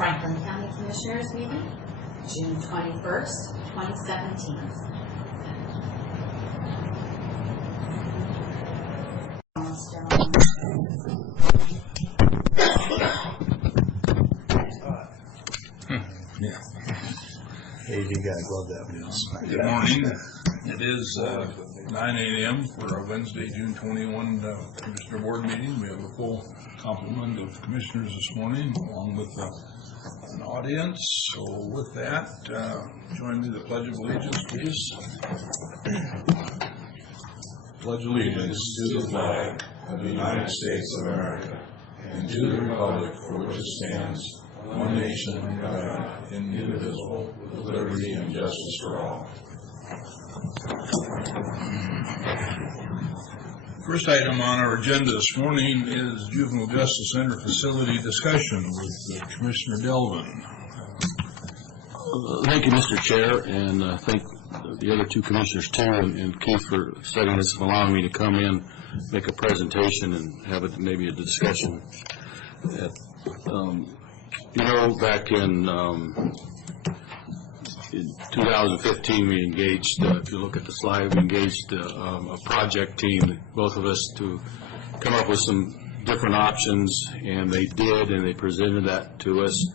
Franklin County Commissioners meeting, June 21st, 2017. Yeah. Hey, you gotta love that. Good morning. It is 9 a.m. for our Wednesday, June 21 Commissioner Board meeting. We have a full complement of commissioners this morning, along with an audience. So with that, join me in the Pledge of Allegiance, please. Pledge allegiance to the flag of the United States of America and to the republic for which it stands, one nation under God, indivisible, with liberty and justice for all. First item on our agenda this morning is Juvenile Justice Center facility discussion with Commissioner Delvin. Thank you, Mr. Chair, and thank the other two commissioners too, and Keith for setting this and allowing me to come in, make a presentation, and have it maybe a discussion. You know, back in 2015, we engaged, if you look at the slide, we engaged a project team, both of us, to come up with some different options, and they did, and they presented that to us.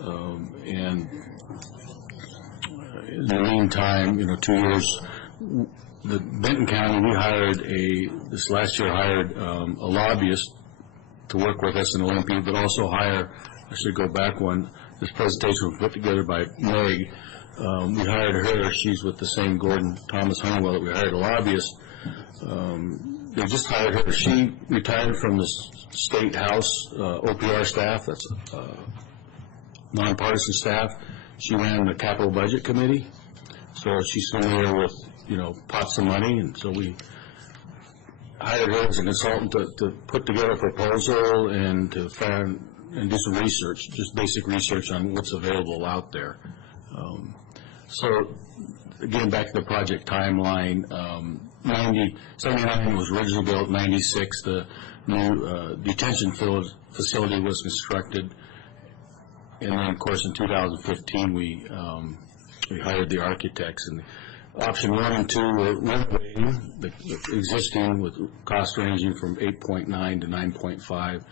And in the meantime, 2 years, the Benton County, we hired this last year hired a lobbyist to work with us in Olympia, but also I should go back one. This presentation was put together by Meg. We hired her. She's with the same Gordon Thomas Honeywell that we hired a lobbyist. They just hired her. She retired from the State House OPR staff. That's nonpartisan staff. She ran the Capital Budget Committee, so she's familiar with pots of money, and so we hired her as a consultant to put together a proposal and to find and do some research, just basic research on what's available out there. So again, back to the project timeline, 79 was originally built, 96 the new detention facility was constructed, and then of course in 2015 we hired the architects, and option 1 and 2 were renovating the existing with cost ranging from 8.9 to 9.5.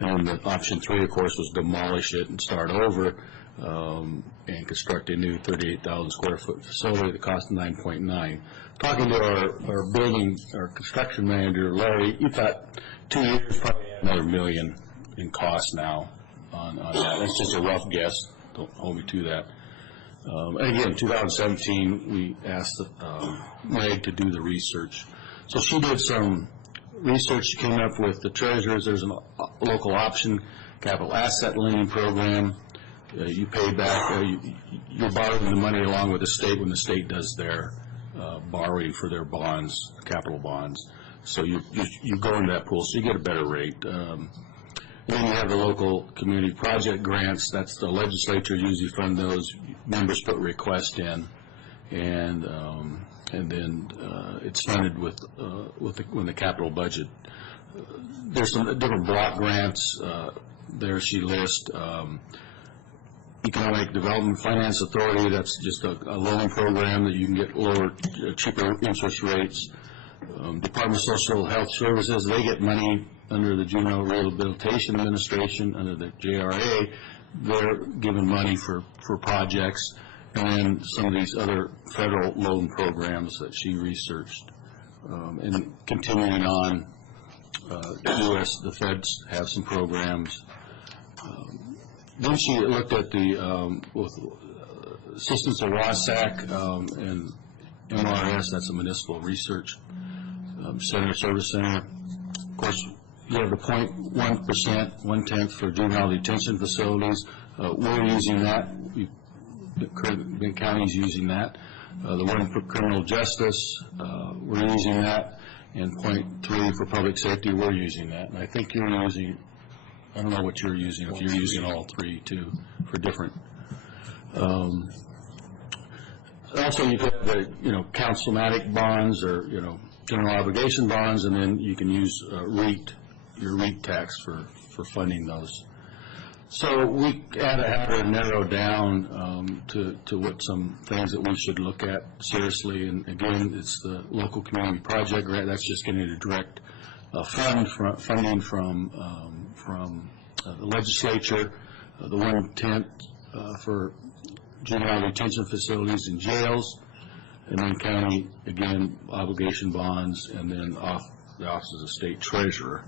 And the option 3, of course, was demolish it and start over and construct a new 38,000 square foot facility that cost 9.9. Talking to our construction manager, Larry, you thought 2 years, probably another $1 million in cost now on that. That's just a rough guess. Don't hold me to that. And again, 2017, we asked Meg to do the research. So she did some research. She came up with the treasurers. There's a local option capital asset lending program. You pay back, you're borrowing the money along with the state when the state does their borrowing for their bonds, capital bonds. So you go into that pool, so you get a better rate. Then you have the local community project grants. That's the legislature usually fund those. Members put requests in, and then it's funded with the capital budget. There's some different block grants. There she lists Economic Development Finance Authority. That's just a loan program that you can get cheaper interest rates. Department of Social Health Services, they get money under the Juvenile Rehabilitation Administration, under the JRA. They're given money for projects, and then some of these other federal loan programs that she researched. And continuing on, the feds have some programs. Then she looked at the with assistance of WASAC and MRS, that's a municipal research service center. Of course, you have the 0.1%, 1/10 for juvenile detention facilities. We're using that. Benton County is using that. The one for criminal justice, we're using that. And 0.3 for public safety, we're using that. And I think you're using, I don't know what you're using, if you're using all three too, for different. Also, you have the, councilmatic bonds or, general obligation bonds, and then you can use your REIT tax for funding those. So we had to narrow down to what some things that we should look at seriously. And again, it's the local community project grant. That's just getting a direct funding from the legislature, the 1/10 for juvenile detention facilities and jails, and then county, again, obligation bonds, and then the Office of the State Treasurer.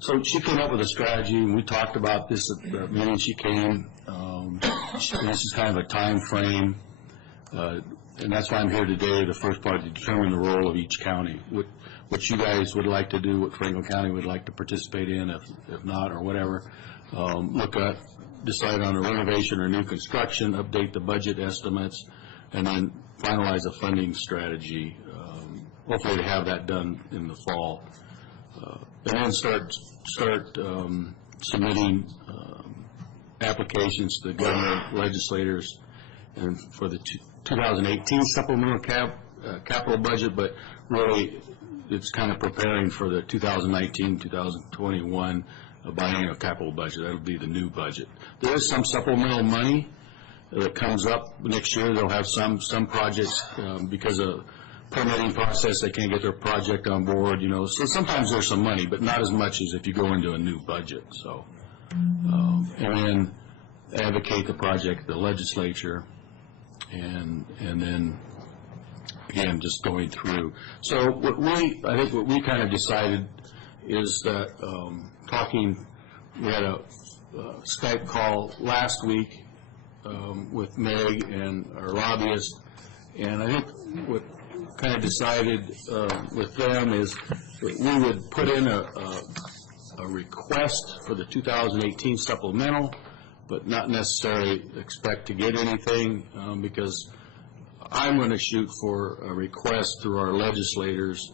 So she came up with a strategy, and we talked about this at the meeting she came. This is kind of a time frame, and that's why I'm here today, the first part, to determine the role of each county, what you guys would like to do, what Franklin County would like to participate in, if not, or whatever. Decide on a renovation or new construction, update the budget estimates, and then finalize a funding strategy. Hopefully to have that done in the fall. And then start submitting applications to the governor, legislators, and for the 2018 supplemental capital budget, but really it's kind of preparing for the 2019-2021 biennial capital budget. That'll be the new budget. There is some supplemental money that comes up next year. They'll have some projects because of permitting process, they can't get their project on board, so sometimes there's some money, but not as much as if you go into a new budget. So, and then advocate the project, the legislature, and then again, just going through. So I think what we kind of decided is that we had a Skype call last week with Meg and our lobbyist, and I think what kind of decided with them is that we would put in a request for the 2018 supplemental, but not necessarily expect to get anything, because I'm going to shoot for a request through our legislators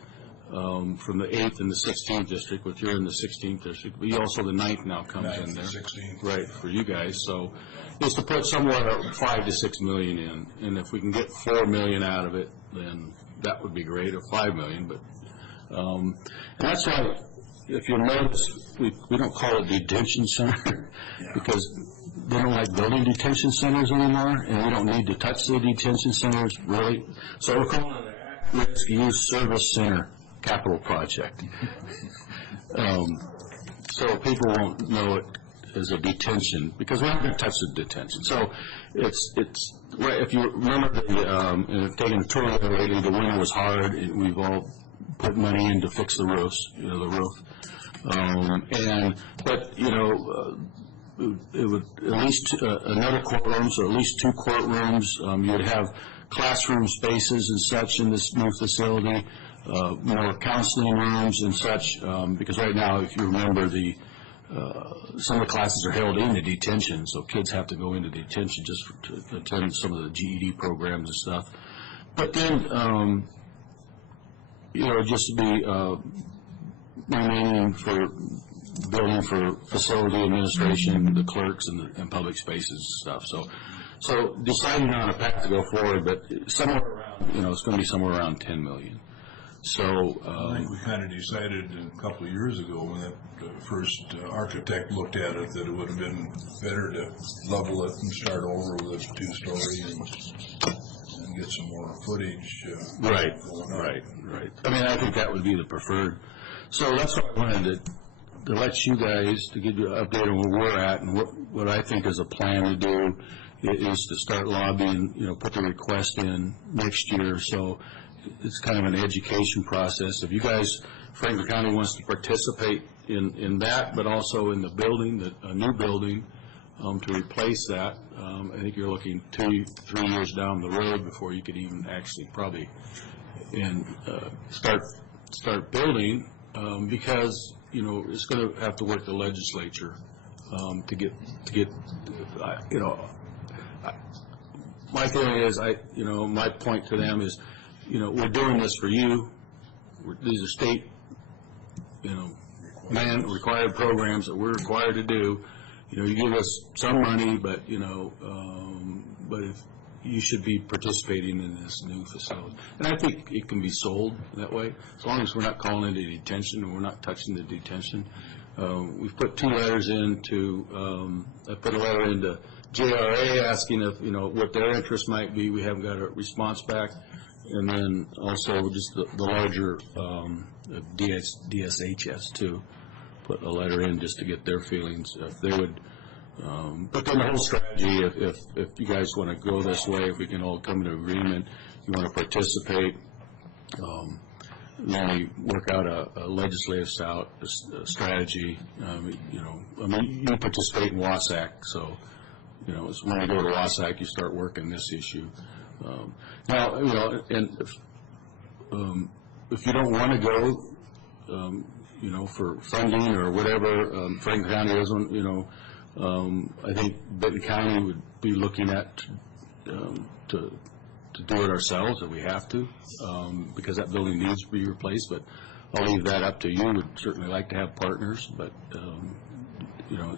from the 8th and the 16th district, which you're in the 16th district, but also the 9th now comes in there. 16th. Right, for you guys. So it's to put somewhere $5 to $6 million in, and if we can get $4 million out of it, then that would be great, or $5 million. But and that's why, if you notice, we don't call it detention center because they don't like building detention centers anymore, and we don't need to touch the detention centers really. So we're calling it an at-risk youth service center capital project. So people won't know it as a detention because we're not going to touch the detention. So it's right. If you remember and taking a tour there lately, the winter was hard, and we've all put money in to fix the roofs, the roof. It would at least another courtroom, so at least 2 courtrooms. You would have classroom spaces and such in this new facility, more counseling rooms and such, because right now, if you remember, some of the classes are held in the detention, so kids have to go into detention just to attend some of the GED programs and stuff. But then, just to be remaining for building for facility administration, the clerks, and public spaces and stuff. So deciding on a path to go forward, but somewhere around, it's going to be somewhere around $10 million. So I think we kind of decided a couple of years ago when that first architect looked at it that it would have been better to level it and start over with a 2-story and get some more footage. Right. I mean, I think that would be the preferred. So that's what I wanted to let you guys, to give you an update on where we're at, and what I think is a plan to do is to start lobbying, put the request in next year. So it's kind of an education process. If you guys, Franklin County wants to participate in that, but also in the building, a new building to replace that, I think you're looking 2-3 years down the road before you could even actually probably start building, because it's going to have to work the legislature to get my feeling is my point to them is, we're doing this for you. These are state, required programs that we're required to do. You give us some money, but if you should be participating in this new facility. And I think it can be sold that way, as long as we're not calling it a detention and we're not touching the detention. We've put 2 letters into, I put a letter into JRA asking if, what their interest might be. We haven't got a response back. And then also just the larger DSHS too, put a letter in just to get their feelings, if they would. But then the whole strategy, if you guys want to go this way, if we can all come to agreement, you want to participate, then we work out a legislative strategy. You participate in WASAC, so, it's when you go to WASAC, you start working this issue. Now, and if you don't want to go, for funding or whatever, Franklin County doesn't, I think Benton County would be looking at to do it ourselves if we have to, because that building needs to be replaced. But I'll leave that up to you. Would certainly like to have partners, but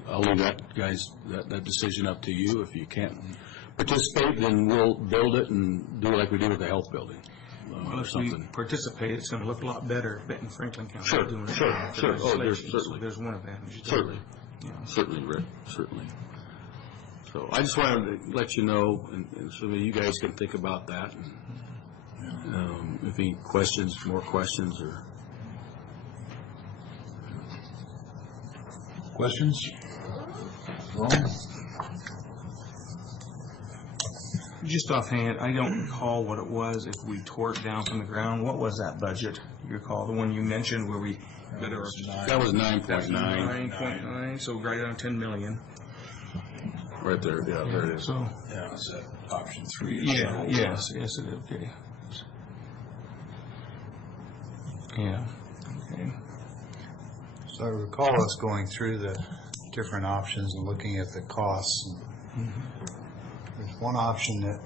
I'll leave that, guys, that decision up to you. If you can't participate, then we'll build it and do like we do with the health building. Well, if we participate, it's going to look a lot better if Benton Franklin County Sure, is doing it. sure. Oh, there's certainly. There's one advantage. Certainly. Certainly, Rick, certainly. So I just wanted to let you know, and so that you guys can think about that. And, if any questions, more questions, or Questions? Ron? Just offhand, I don't recall what it was if we tore it down from the ground. What was that budget? You recall the one you mentioned where we that was 9.9. 9.9, so right on 10 million. Right there, yeah, there it is. So, Yeah, is that option 3? yeah, yes, it is. Okay. Yeah. Okay. So I recall us going through the different options and looking at the costs. There's one option that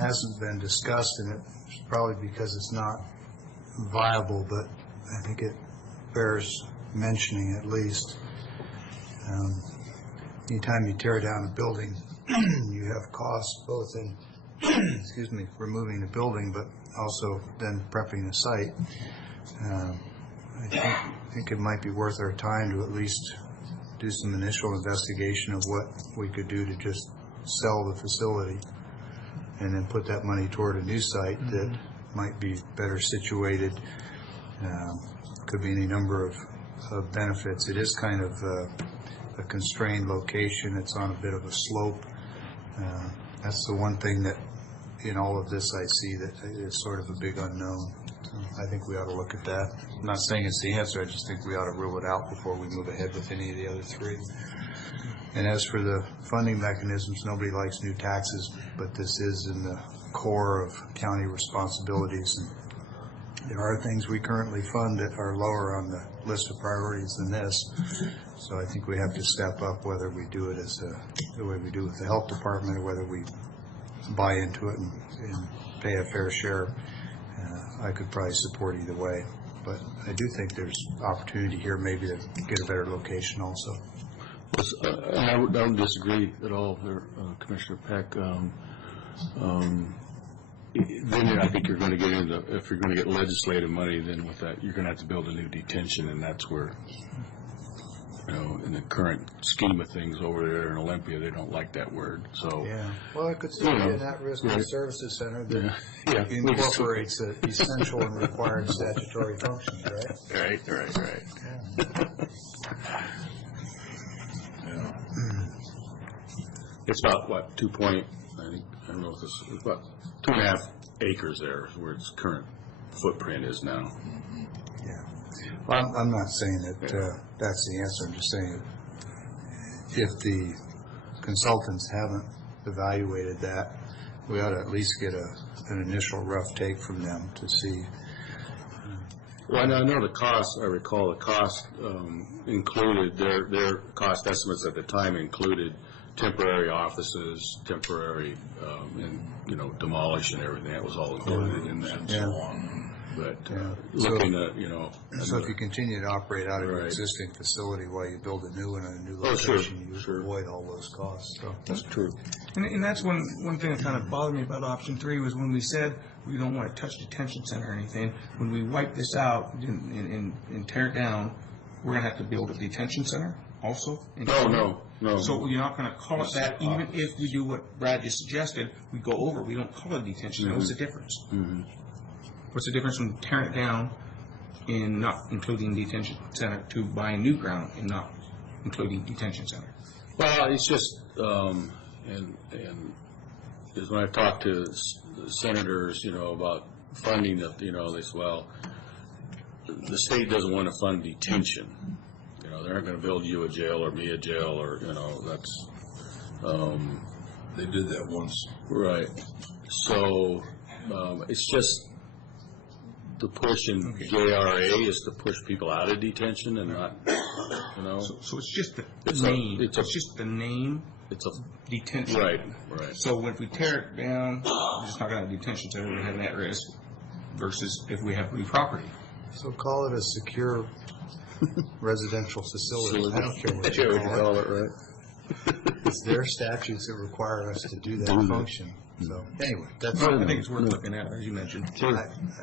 hasn't been discussed, and it's probably because it's not viable, but I think it bears mentioning at least. Anytime you tear down a building, you have costs both in, removing the building, but also then prepping the site. I think it might be worth our time to at least do some initial investigation of what we could do to just sell the facility and then put that money toward a new site that might be better situated. Could be any number of benefits. It is kind of a constrained location. It's on a bit of a slope. That's the one thing that in all of this I see that is sort of a big unknown. So I think we ought to look at that. I'm not saying it's the answer. I just think we ought to rule it out before we move ahead with any of the other 3. And as for the funding mechanisms, nobody likes new taxes, but this is in the core of county responsibilities. And there are things we currently fund that are lower on the list of priorities than this. So I think we have to step up, whether we do it as the way we do with the health department, or whether we buy into it and pay a fair share. I could probably support either way. But I do think there's opportunity here maybe to get a better location also. I don't disagree at all there, Commissioner Peck. Then I think you're going to get into, if you're going to get legislative money, then with that, you're going to have to build a new detention, and that's where, in the current scheme of things over there in Olympia, they don't like that word. So yeah, well, it could still be an at-risk services center that incorporates the essential and required statutory functions, right? Right. Yeah. It's about what, I don't know if it's about 2.5 acres there where its current footprint is now. Yeah. Well, I'm not saying that that's the answer. I'm just saying if the consultants haven't evaluated that, we ought to at least get an initial rough take from them to see. Well, I know the cost, I recall the cost included, their cost estimates at the time included temporary offices, temporary, demolish and everything. That was all included in that. Yeah. But looking at, So if you continue to operate out of your existing facility while you build a new one in a new location, you avoid all those costs. So. That's true. And that's one thing that kind of bothered me about option 3 was when we said we don't want to touch detention center or anything. When we wipe this out and tear it down, we're gonna have to build a detention center also? No. So you're not gonna call it that, even if we do what Brad just suggested, we go over, we don't call it a detention center, what's the difference? What's the difference from tearing it down and not including detention center to buying new ground and not including detention center? Well, it's just, and is when I've talked to senators, about funding, that, they say, well, the state doesn't want to fund detention. They aren't going to build you a jail or me a jail, or, that's, They did that once. right. So, it's just the push in JRA is to push people out of detention and not, So it's just the It's name, it's it's just the name, it's a, detention. right. So if we tear it down, we're just not gonna have detention center, we're having that risk versus if we have new property. So call it a secure residential facility. I don't care what you Sure, call it. it, right? It's their statutes that require us to do that function. So anyway, that's. So I think it's worth looking at, as you mentioned.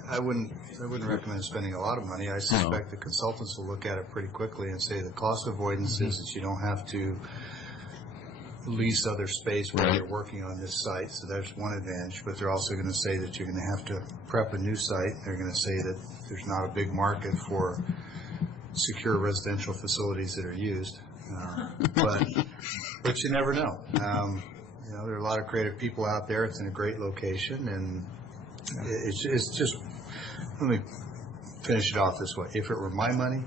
I wouldn't recommend spending a lot of money. I suspect the consultants will look at it pretty quickly and say the cost avoidance is that you don't have to lease other space while you're working on this site. So there's one advantage, but they're also going to say that you're going to have to prep a new site. They're going to say that there's not a big market for secure residential facilities that are used. But you never know. There are a lot of creative people out there. It's in a great location, and it's just, let me finish it off this way. If it were my money,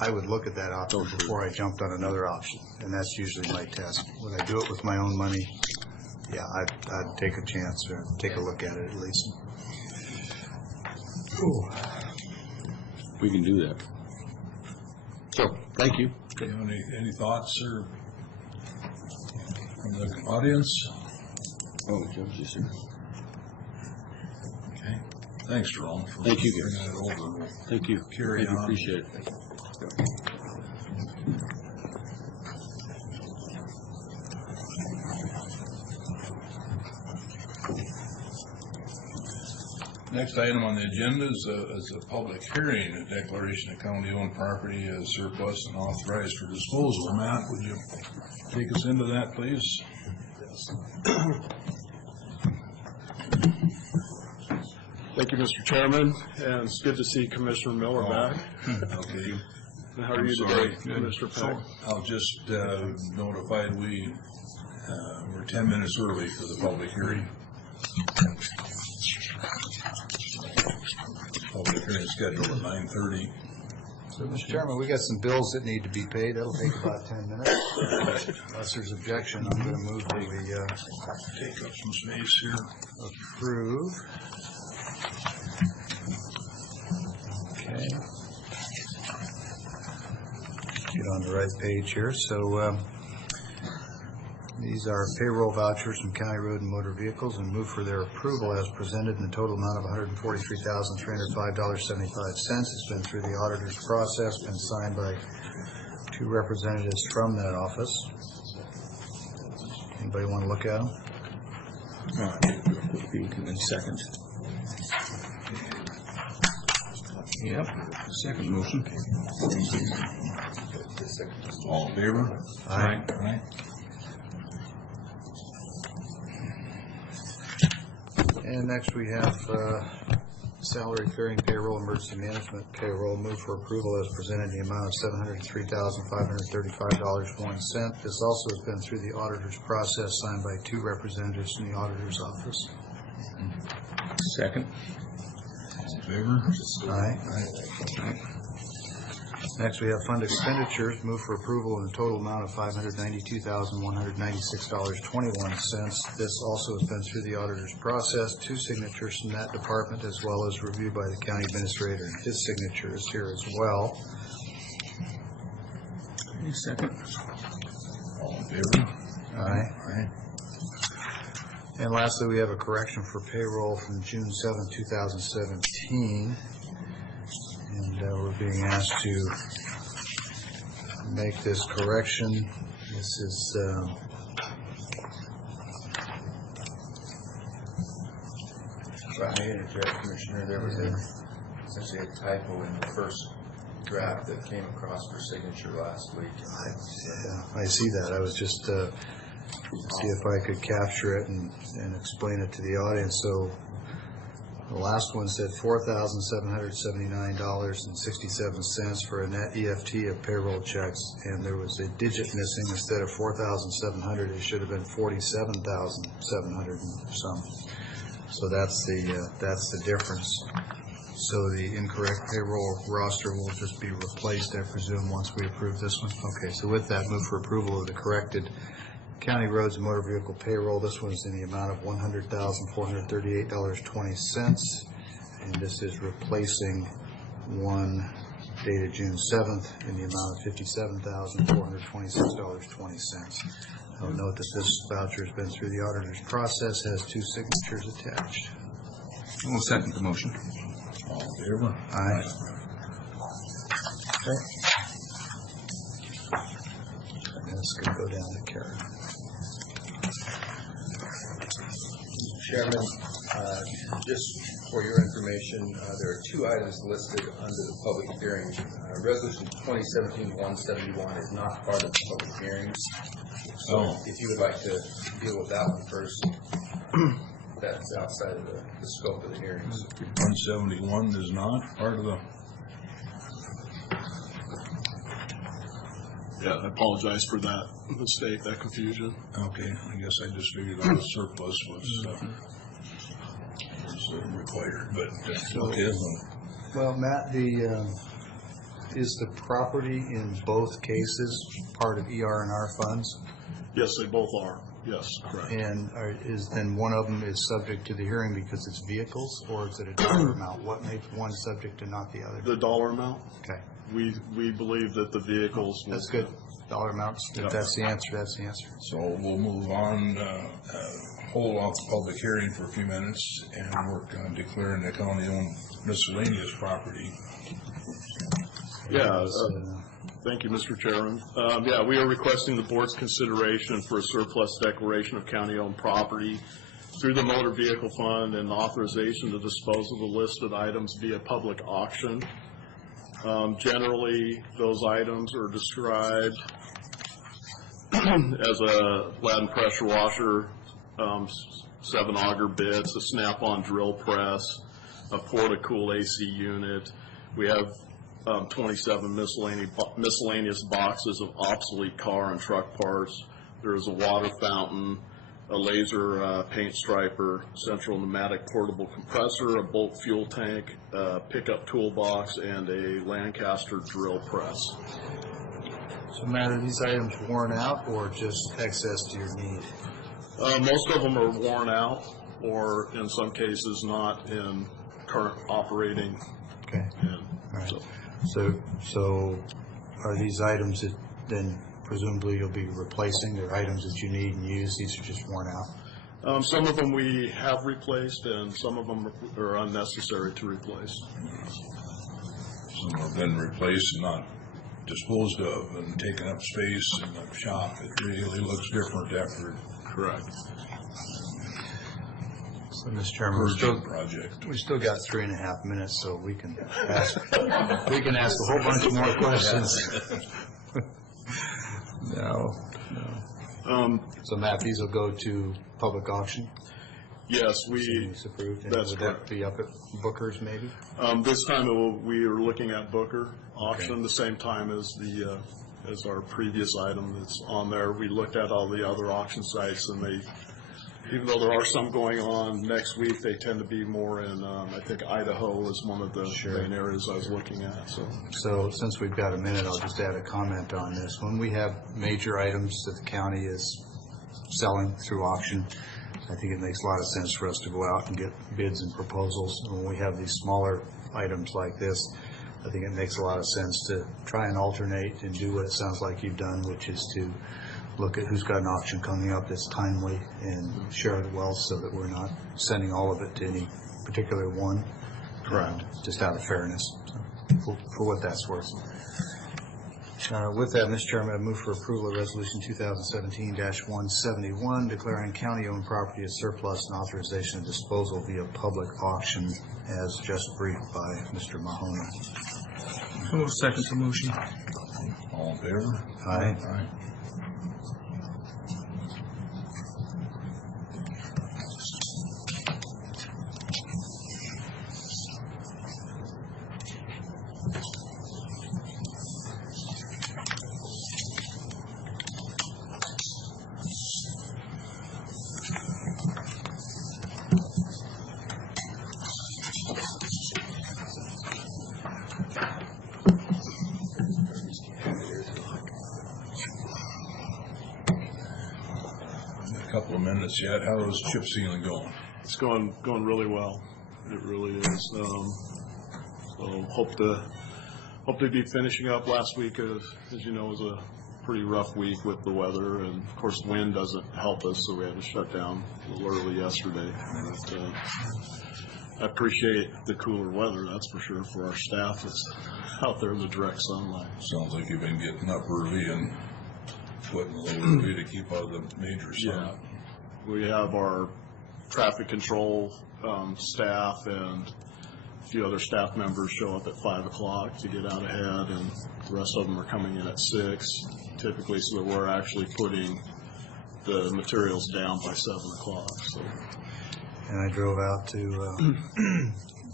I would look at that option before I jumped on another option, and that's usually my test. Would I do it with my own money? Yeah, I'd take a chance or take a look at it at least. Ooh. We can do that. So, thank you. Okay, any thoughts or from the audience? Oh, yes, sir. Okay. Thanks, Jerome. for Thank you, guys. bringing that over. We'll Thank you. Carry on. Appreciate it. Next item on the agenda is a public hearing, a declaration of county-owned property as surplus and authorized for disposal. Matt, would you take us into that, please? Thank you, Mr. Chairman, and it's good to see Commissioner Miller back. Okay. And how are you sorry. today, Mr. Peck? I'll just notify we're 10 minutes early for the public hearing. Public hearing is scheduled at 9:30. So, Mr. Chairman, we got some bills that need to be paid. That'll take about 10 minutes. Unless there's objection, I'm going to move that we Take up some space here. approve. Okay. Get on the right page here. So these are payroll vouchers from County Road and Motor Vehicles, and move for their approval as presented in the total amount of $143,305.75. It's been through the auditor's process, been signed by 2 representatives from that office. Anybody want to look at them? All right. In second. Yep, second motion. All in favor? Aye. Aye. And next we have salary, clearing, payroll, emergency management payroll. Move for approval as presented in the amount of $703,535.01. This also has been through the auditor's process, signed by 2 representatives from the auditor's office. Second. All in favor? Aye. Next, we have fund expenditures. Move for approval in the total amount of $592,196.21. This also has been through the auditor's process. 2 signatures from that department, as well as reviewed by the county administrator, and his signature is here as well. Second. All in favor? Aye. And lastly, we have a correction for payroll from June 7, 2017. And we're being asked to make this correction. This is If I made it correct, Commissioner, there was essentially a typo in the first draft that came across for signature last week. I see that. I was just, see if I could capture it and explain it to the audience. So the last one said $4,779.67 for a net EFT of payroll checks, and there was a digit missing. Instead of 4,700, it should have been 47,700 and some. So that's the difference. So the incorrect payroll roster will just be replaced, I presume, once we approve this one. Okay, so with that, move for approval of the corrected county roads and motor vehicle payroll. This one's in the amount of $100,438.20, and this is replacing one dated June 7th in the amount of $57,426.20. I'll note that this voucher has been through the auditor's process, has 2 signatures attached. We'll second the motion. All in favor? Aye. Okay. And this could go down to Karen. Chairman, just for your information, there are 2 items listed under the public hearing. Resolution 2017-171 is not part of the public hearings. So if you would like to deal with that one first, that's outside of the scope of the hearings. 171 is not part of the, Yeah, I apologize for that mistake, that confusion. okay, I guess I just figured out the surplus was required, but, okay. Well, Matt, is the property in both cases part of ER&R funds? Yes, they both are. Yes, correct. And then one of them is subject to the hearing because it's vehicles, or is it a dollar amount? What makes one subject and not the other? The dollar amount, Okay, we believe that the vehicles. that's good. Dollar amounts, if Yep. that's the answer, that's the answer. So we'll move on, hold off the public hearing for a few minutes and work on declaring the county-owned miscellaneous property. Yeah, thank you, Mr. Chairman. Yeah, we are requesting the board's consideration for a surplus declaration of county-owned property through the motor vehicle fund and authorization to dispose of the listed items via public auction. Generally, those items are described as a lead and pressure washer, 7 auger bits, a snap-on drill press, a Porta-Cool AC unit. We have 27 miscellaneous boxes of obsolete car and truck parts. There is a water fountain, a laser paint striper, central pneumatic portable compressor, a bulk fuel tank, a pickup toolbox, and a Lancaster drill press. So Matt, are these items worn out or just excess to your need? Most of them are worn out, or in some cases not in current operating. Okay, And all right. so, So are these items that then presumably you'll be replacing? They're items that you need and use, these are just worn out? some of them we have replaced, and some of them are unnecessary to replace. Some have been replaced and not disposed of and taken up space in the shop. It really looks different after Correct. So, Mr. Chairman, purging project. we still got 3.5 minutes, so we can ask, a whole bunch more questions. No. So Matt, these will go to public auction? Yes, Assuming it's approved, and that's would correct. that be up at Booker's maybe? This time we are looking at Booker auction, the same time as as our previous item that's on there. We looked at all the other auction sites, and even though there are some going on next week, they tend to be more in, I think Idaho is one of the main areas I was looking at, So since we've got a minute, I'll just add a comment on this. When we have major items that the county is selling through auction, I think it makes a lot of sense for us to go out and get bids and proposals. And when we have these smaller items like this, I think it makes a lot of sense to try and alternate and do what it sounds like you've done, which is to look at who's got an auction coming up that's timely and share it well so that we're not sending all of it to any particular one. Correct. Just out of fairness, so, for what that's worth. With that, Mr. Chairman, I move for approval of Resolution 2017-171, declaring county-owned property as surplus and authorization of disposal via public auction, as just briefed by Mr. Mahoney. I will second the motion. All in favor? Aye. Aye. A couple of minutes yet. How is chip sealing going? It's going really well. It really is. So hope to be finishing up. Last week, as you know, was a pretty rough week with the weather, and of course, wind doesn't help us, so we had to shut down a little early yesterday. But, I appreciate the cooler weather, that's for sure, for our staff that's out there in the direct sunlight. Sounds like you've been getting up early and putting a little early to keep out of the major sun. We have our traffic control staff and a few other staff members show up at 5 o'clock to get out ahead, and the rest of them are coming in at 6 typically, so that we're actually putting the materials down by 7 o'clock. So. And I drove out to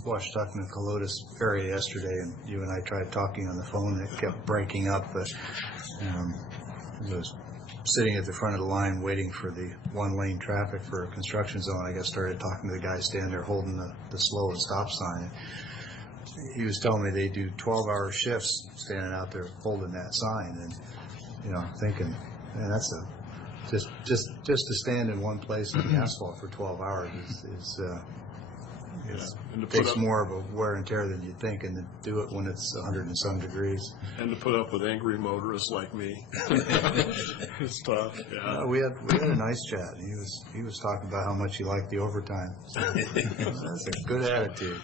Washtuck-Nacolotus area yesterday, and you and I tried talking on the phone, and it kept breaking up, but I was sitting at the front of the line waiting for the one-lane traffic for a construction zone. I got started talking to the guy standing there holding the slow and stop sign. He was telling me they do 12-hour shifts standing out there holding that sign, and I'm thinking, man, that's just to stand in one place on the asphalt for 12 hours takes more of a wear and tear than you'd think, and to do it when it's 100 and some degrees. And to put up with angry motorists like me. It's tough. Yeah. We had a nice chat. He was talking about how much he liked the overtime. So, that's a good attitude.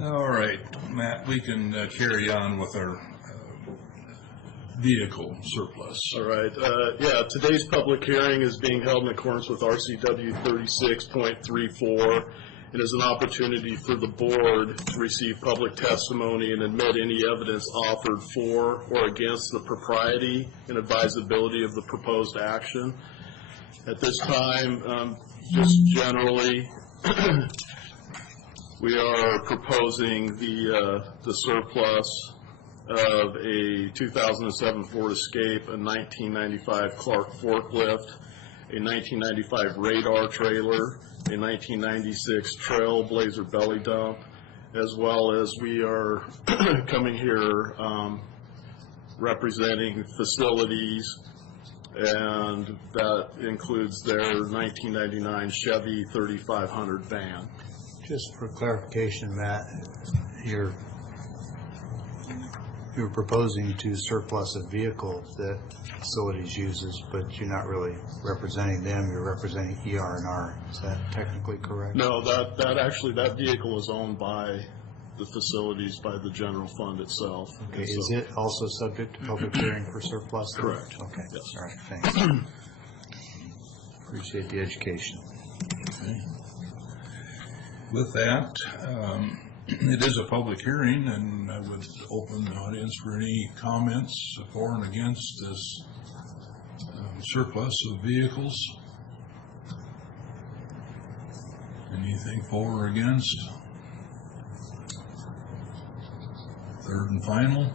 All right, Matt, we can carry on with our vehicle surplus. All right. Today's public hearing is being held in accordance with RCW 36.34 and is an opportunity for the board to receive public testimony and admit any evidence offered for or against the propriety and advisability of the proposed action. At this time, just generally, we are proposing the surplus of a 2007 Ford Escape, a 1995 Clark forklift, a 1995 Radar trailer, a 1996 Trailblazer belly dump, as well as we are coming here representing facilities, and that includes their 1999 Chevy 3500 van. Just for clarification, Matt, you're proposing to surplus a vehicle that facilities uses, but you're not really representing them, you're representing ER&R. Is that technically correct? No, that vehicle is owned by the facilities, by the general fund itself. Okay, is it also subject to public hearing for surplus? Correct. Okay, Yes. all right, thanks. Appreciate the education. Okay. With that, it is a public hearing, and I would open the audience for any comments for and against this surplus of vehicles. Anything for or against? Third and final.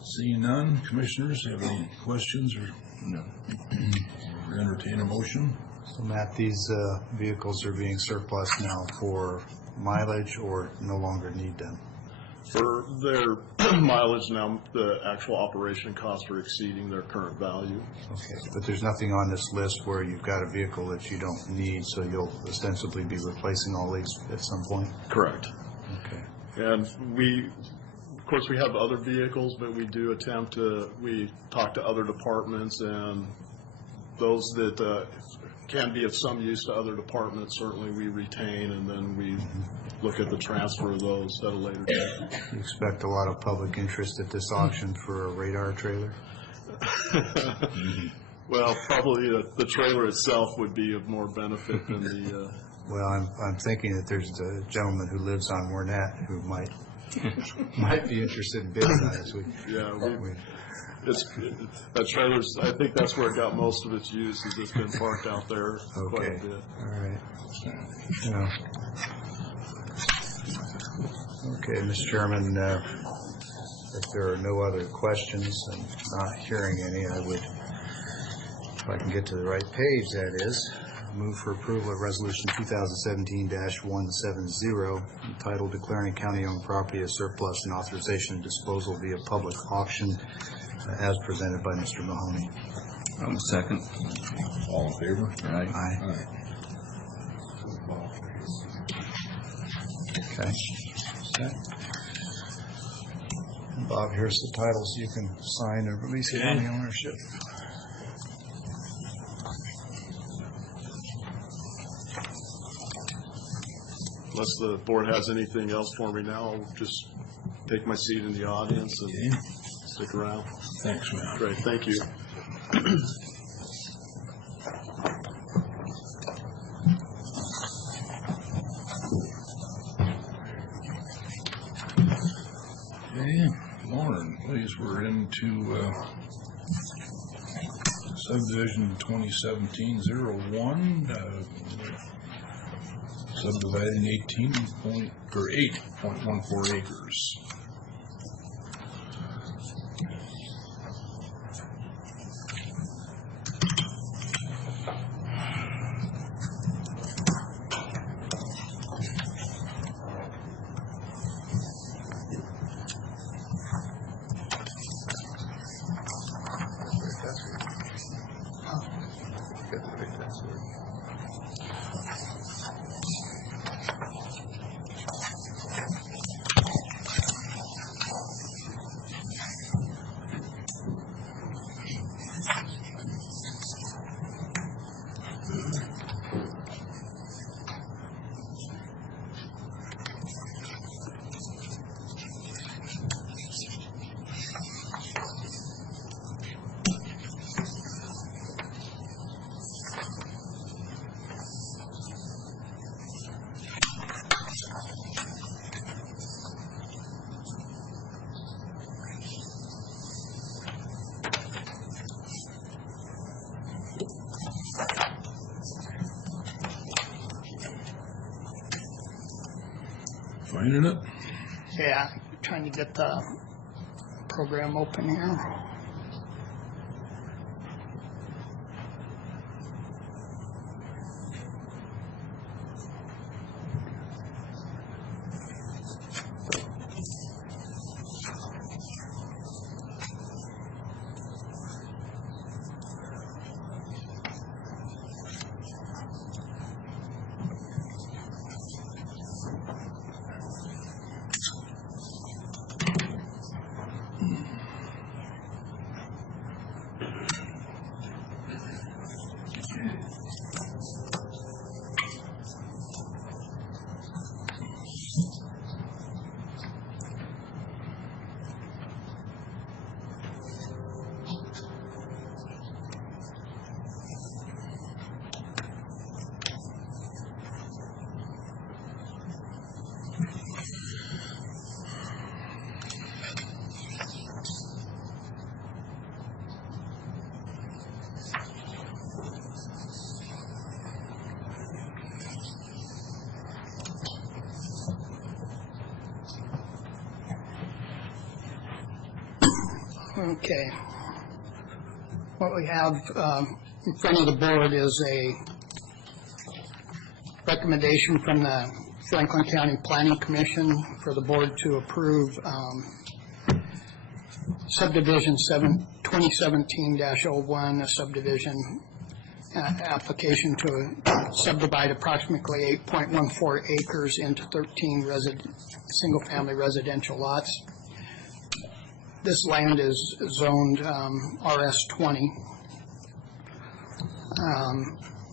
Seeing none, commissioners, have any questions or no? Entertain a motion. So Matt, these vehicles are being surplus now for mileage or no longer need them? For their mileage now, the actual operation costs are exceeding their current value. Okay, but there's nothing on this list where you've got a vehicle that you don't need, so you'll ostensibly be replacing all these at some point? Correct. Okay. And of course, we have other vehicles, but we do we talk to other departments, and those that can be of some use to other departments, certainly we retain, and then we look at the transfer of those at a later date. You expect a lot of public interest at this auction for a Radar trailer? Well, probably the trailer itself would be of more benefit than the... Well, I'm thinking that there's a gentleman who lives on Warnett who might might be interested in bidding on this week. Yeah, that trailer's, I think that's where it got most of its use, is it's been parked out there quite a Okay, bit. all right. Yeah. Okay, Mr. Chairman, if there are no other questions, and not hearing any, I would, if I can get to the right page, that is, move for approval of Resolution 2017-170, entitled Declaring County-Owned Property as Surplus and Authorization of Disposal via Public Auction, as presented by Mr. Mahoney. I'm second. All in favor? Aye. Aye. Okay. Bob, here's the titles. You can sign or release county ownership. Unless the board has anything else for me now, I'll just take my seat in the audience and stick around. Thanks, man. Great, thank you. Okay, Lauren, please, we're into subdivision 2017-01, subdividing 8.14 acres. Finding it? Yeah, trying to get the program open here. Okay. What we have in front of the board is a recommendation from the Franklin County Planning Commission for the board to approve subdivision 2017-01, a subdivision application to subdivide approximately 8.14 acres into 13 single-family residential lots. This land is zoned RS20.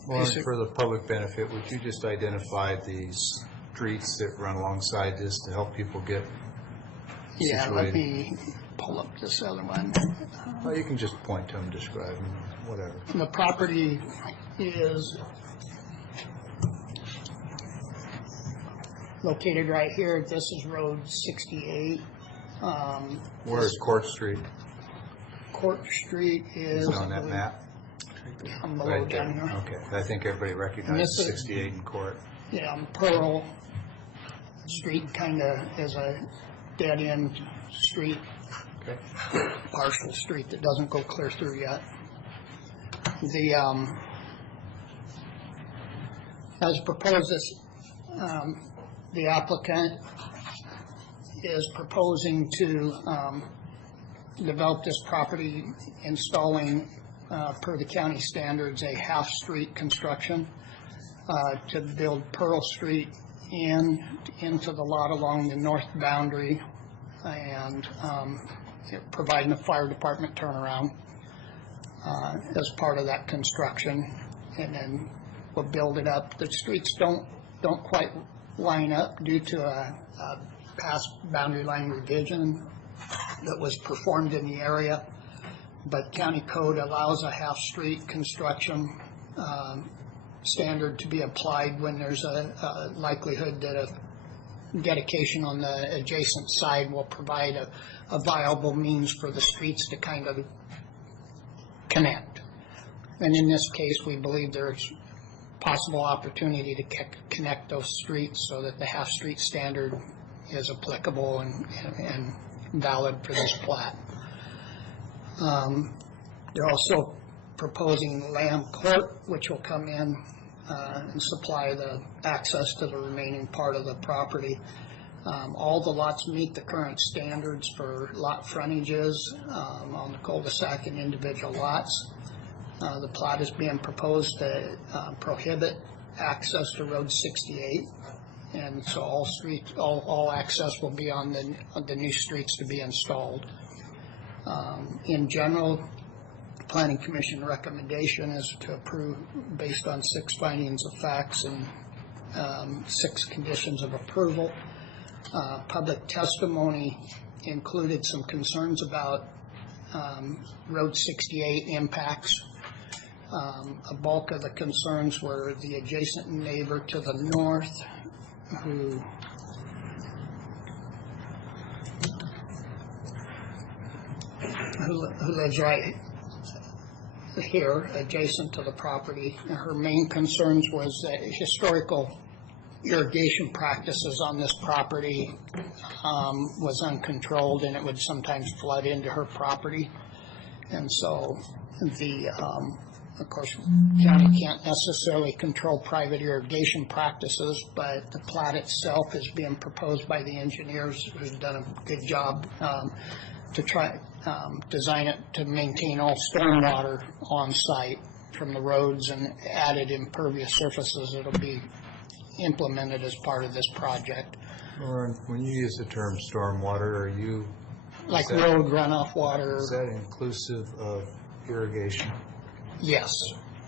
Well, for the public benefit, would you just identify the streets that run alongside this to help people get Yeah, let situated? me pull up this other one. Well, you can just point to them, describe them, whatever. The property is located right here. This is Road 68. Where's Court Street? Court Street is Is it on that map? down below Right there. down here. Okay, I think everybody recognizes this is- 68 in Court. Yeah, Pearl Street kind of is a dead-end street, Okay. partial street that doesn't go clear through yet. As proposed, the applicant is proposing to develop this property, installing, per the county standards, a half-street construction to build Pearl Street into the lot along the north boundary, and providing a fire department turnaround as part of that construction, and then we'll build it up. The streets don't quite line up due to a past boundary line revision that was performed in the area, but county code allows a half-street construction standard to be applied when there's a likelihood that a dedication on the adjacent side will provide a viable means for the streets to kind of connect. And in this case, we believe there's possible opportunity to connect those streets so that the half-street standard is applicable and valid for this plat. They're also proposing Lamb Court, which will come in and supply the access to the remaining part of the property. All the lots meet the current standards for lot frontages on the cul-de-sac and individual lots. The plat is being proposed to prohibit access to Road 68, and so all access will be on the new streets to be installed. In general, the Planning Commission recommendation is to approve based on 6 findings of facts and 6 conditions of approval. Public testimony included some concerns about Road 68 impacts. A bulk of the concerns were the adjacent neighbor to the north who lives right here adjacent to the property. Her main concerns was that historical irrigation practices on this property was uncontrolled, and it would sometimes flood into her property. And so of course, county can't necessarily control private irrigation practices, but the plat itself is being proposed by the engineers who've done a good job to try design it to maintain all stormwater on site from the roads and added impervious surfaces that'll be implemented as part of this project. Lauren, when you use the term stormwater, are you... Like road runoff water? Is that inclusive of irrigation? Yes.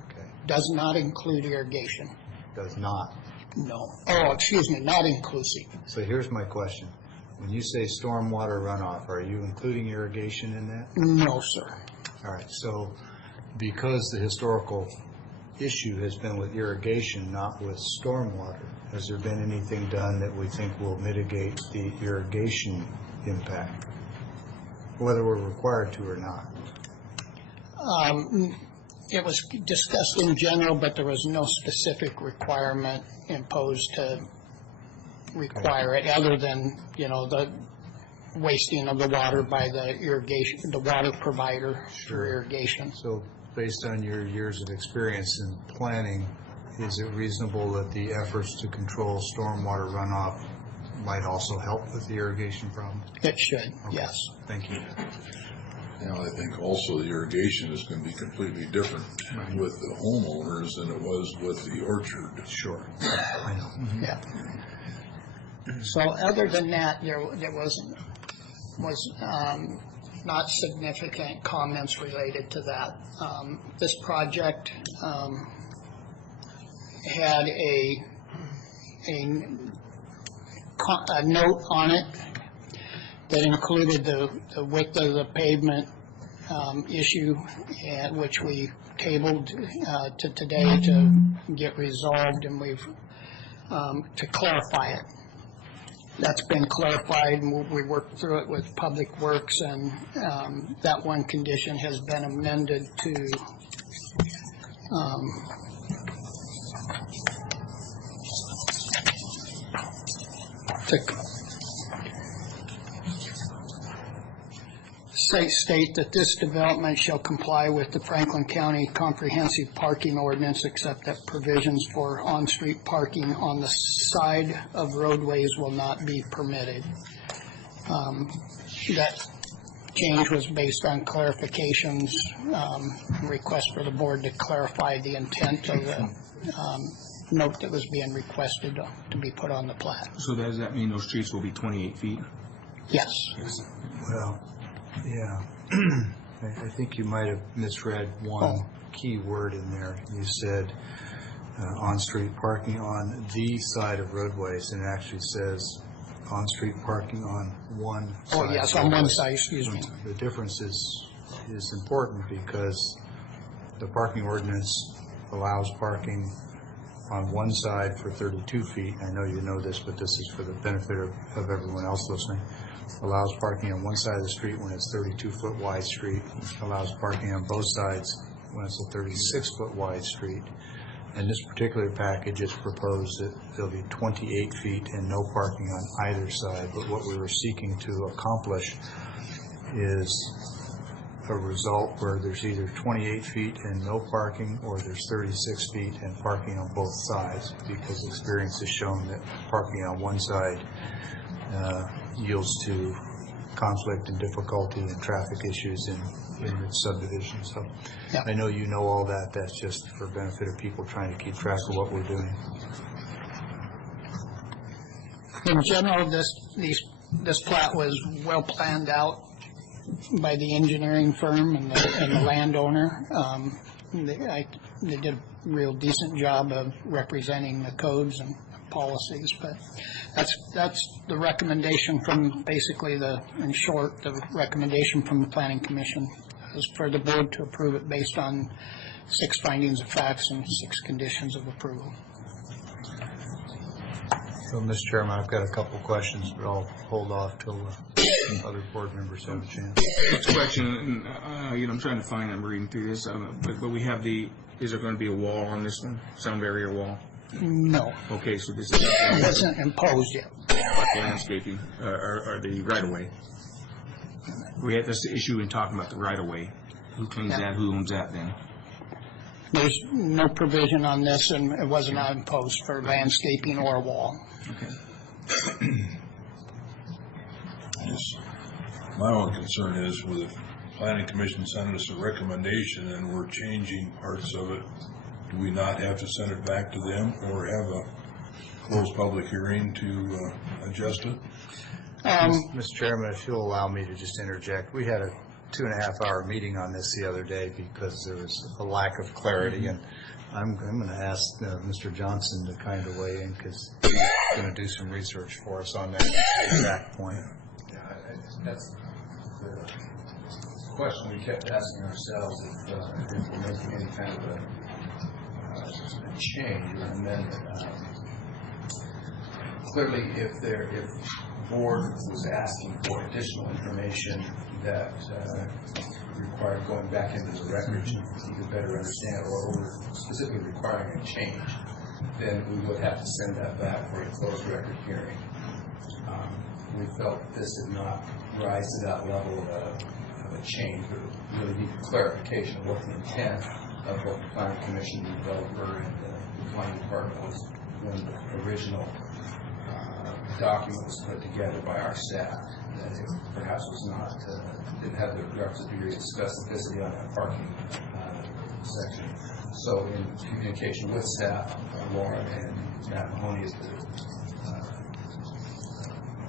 Okay. Does not include irrigation. Does not. No. Oh, excuse me, not inclusive. So here's my question. When you say stormwater runoff, are you including irrigation in that? No, sir. All right, so because the historical issue has been with irrigation, not with stormwater, has there been anything done that we think will mitigate the irrigation impact, whether we're required to or not? It was discussed in general, but there was no specific requirement imposed to require it, other than, the wasting of the water by the water provider for irrigation. So based on your years of experience in planning, is it reasonable that the efforts to control stormwater runoff might also help with the irrigation problem? It should, Okay. yes. Thank you. I think also the irrigation is going to be completely different with the homeowners than it was with the orchard. Sure. I know. Yeah. So other than that, there was not significant comments related to that. This project had a note on it that included the width of the pavement issue, which we tabled to today to get resolved, and we've to clarify it. That's been clarified, and we worked through it with Public Works, and that one condition has been amended to state that this development shall comply with the Franklin County Comprehensive Parking Ordinance, except that provisions for on-street parking on the side of roadways will not be permitted. That change was based on clarifications, request for the board to clarify the intent of the note that was being requested to be put on the plat. So does that mean those streets will be 28 feet? Yes. Well, yeah. I think you might have misread one key word in there. You said on-street parking on the side of roadways, and it actually says on-street parking on one side. Oh, yes, on one side, excuse me. The difference is important because the parking ordinance allows parking on one side for 32 feet. I know you know this, but this is for the benefit of everyone else listening. Allows parking on one side of the street when it's 32-foot wide street. Allows parking on both sides when it's a 36-foot wide street. And this particular package is proposed that there'll be 28 feet and no parking on either side. But what we were seeking to accomplish is a result where there's either 28 feet and no parking, or there's 36 feet and parking on both sides, because experience has shown that parking on one side yields to conflict and difficulty and traffic issues in subdivisions. So Yeah. I know you know all that. That's just for benefit of people trying to keep track of what we're doing. In general, this plat was well planned out by the engineering firm and the landowner. They did a real decent job of representing the codes and policies, but that's the recommendation from basically in short, the recommendation from the Planning Commission is for the board to approve it based on 6 findings of facts and 6 conditions of approval. So, Mr. Chairman, I've got a couple of questions, but I'll hold off till other board members have a chance. Next question, I'm trying to find, I'm reading through this, but we have is there going to be a wall on this one, sound barrier wall? No, Okay, so this it is wasn't imposed yet. landscaping, or the right-of-way. We had this issue in talking about the right-of-way. Who claims that, who owns that then? There's no provision on this, and it was not imposed for landscaping or a wall. Okay. Yes. My only concern is with the planning commission sending us a recommendation and we're changing parts of it, do we not have to send it back to them or have a closed public hearing to adjust it? Mr. Chairman, if you'll allow me to just interject, we had a 2.5-hour meeting on this the other day because there was a lack of clarity, and I'm going to ask Mr. Johnson to kind of weigh in because he's going to do some research for us on that exact point. Yeah, that's the question we kept asking ourselves, if we're making any kind of a change or amendment. Clearly, if the board was asking for additional information that required going back into the record to better understand, or specifically requiring a change, then we would have to send that back for a closed record hearing. We felt this did not rise to that level of a change, but really need clarification of what the intent of what the Planning Commission, the developer, and the planning department was when the original document was put together by our staff. That it perhaps was not, didn't have the requisite degree of specificity on that parking section. So in communication with staff, Lauren and Matt Mahoney is the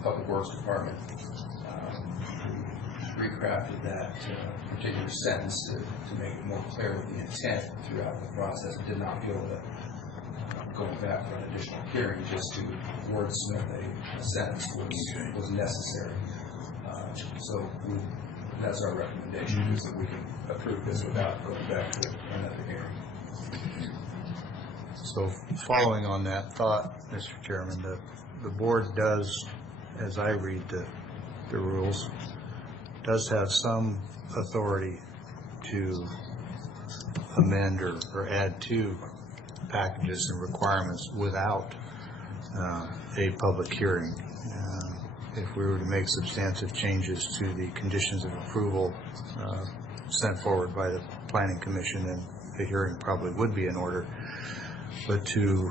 Public Works Department, recrafted that particular sentence to make it more clear what the intent throughout the process. We did not feel that going back for an additional hearing just to wordsmith a sentence was necessary. So that's our recommendation, is that we can approve this without going back to another hearing. So following on that thought, Mr. Chairman, the board does as I read the rules, does have some authority to amend or add to packages and requirements without a public hearing. If we were to make substantive changes to the conditions of approval sent forward by the Planning Commission, then a hearing probably would be in order. But to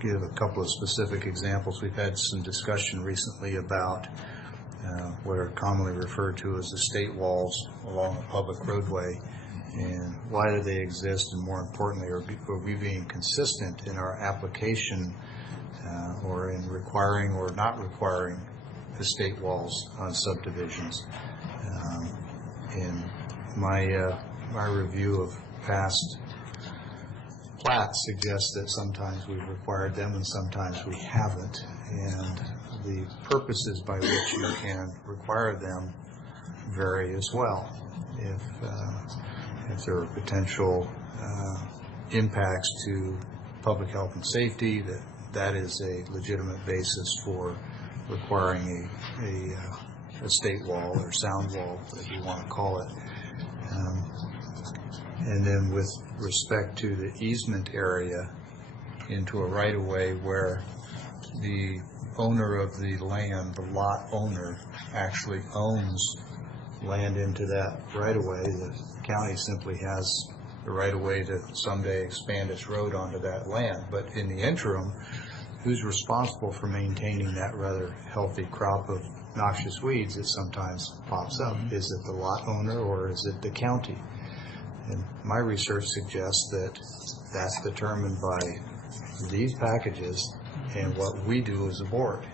give a couple of specific examples, we've had some discussion recently about what are commonly referred to as estate walls along a public roadway, and why do they exist, and more importantly, are we being consistent in our application or in requiring or not requiring estate walls on subdivisions. In my review of past plats suggests that sometimes we've required them and sometimes we haven't, and the purposes by which you can require them vary as well. If there are potential impacts to public health and safety, that is a legitimate basis for requiring a state wall or sound wall, if you want to call it. And then with respect to the easement area into a right-of-way where the owner of the land, the lot owner, actually owns land into that right-of-way, the county simply has the right-of-way to someday expand its road onto that land. But in the interim, who's responsible for maintaining that rather healthy crop of noxious weeds that sometimes pops up? Is it the lot owner or is it the county? And my research suggests that that's determined by these packages and what we do as a board.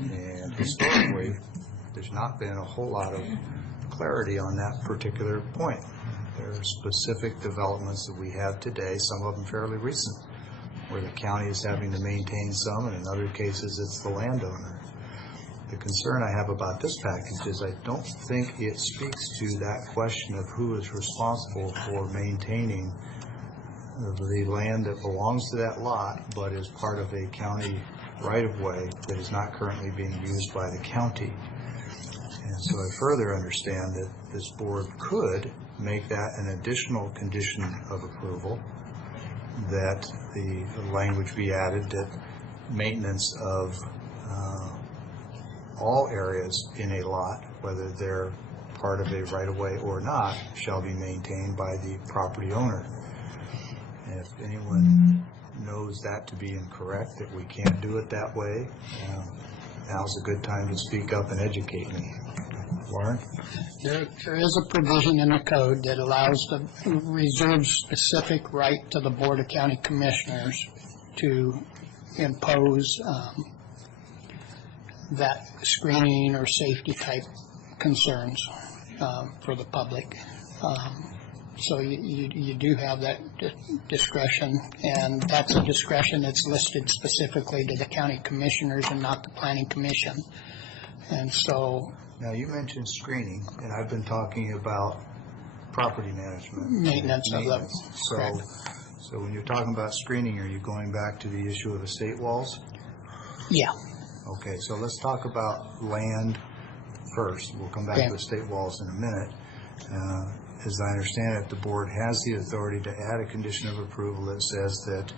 And historically, there's not been a whole lot of clarity on that particular point. There are specific developments that we have today, some of them fairly recent, where the county is having to maintain some, and in other cases it's the landowner. The concern I have about this package is I don't think it speaks to that question of who is responsible for maintaining the land that belongs to that lot but is part of a county right-of-way that is not currently being used by the county. And so I further understand that this board could make that an additional condition of approval, that the language be added that maintenance of all areas in a lot, whether they're part of a right-of-way or not, shall be maintained by the property owner. And if anyone knows that to be incorrect, that we can't do it that way, now's a good time to speak up and educate me. Lauren? There is a provision in the code that allows the reserves specific right to the Board of County Commissioners to impose that screening or safety type concerns for the public. So you do have that discretion, and that's a discretion that's listed specifically to the county commissioners and not the planning commission. And so... Now, you mentioned screening, and I've been talking about property management. Maintenance of them. So when you're talking about screening, are you going back to the issue of estate walls? Yeah. Okay, so let's talk about land first. We'll come back to estate walls in a minute. As I understand it, the board has the authority to add a condition of approval that says that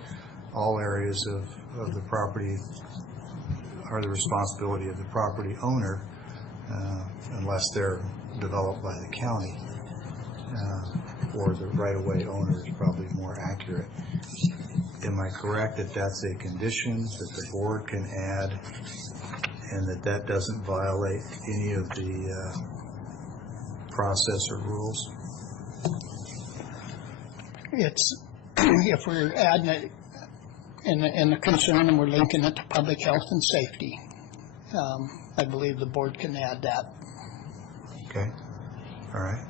all areas of the property are the responsibility of the property owner, unless they're developed by the county, or the right-of-way owner is probably more accurate. Am I correct that that's a condition that the board can add, and that doesn't violate any of the process or rules? It's, if we're adding it in the concern and we're linking it to public health and safety, I believe the board can add that. Okay, all right.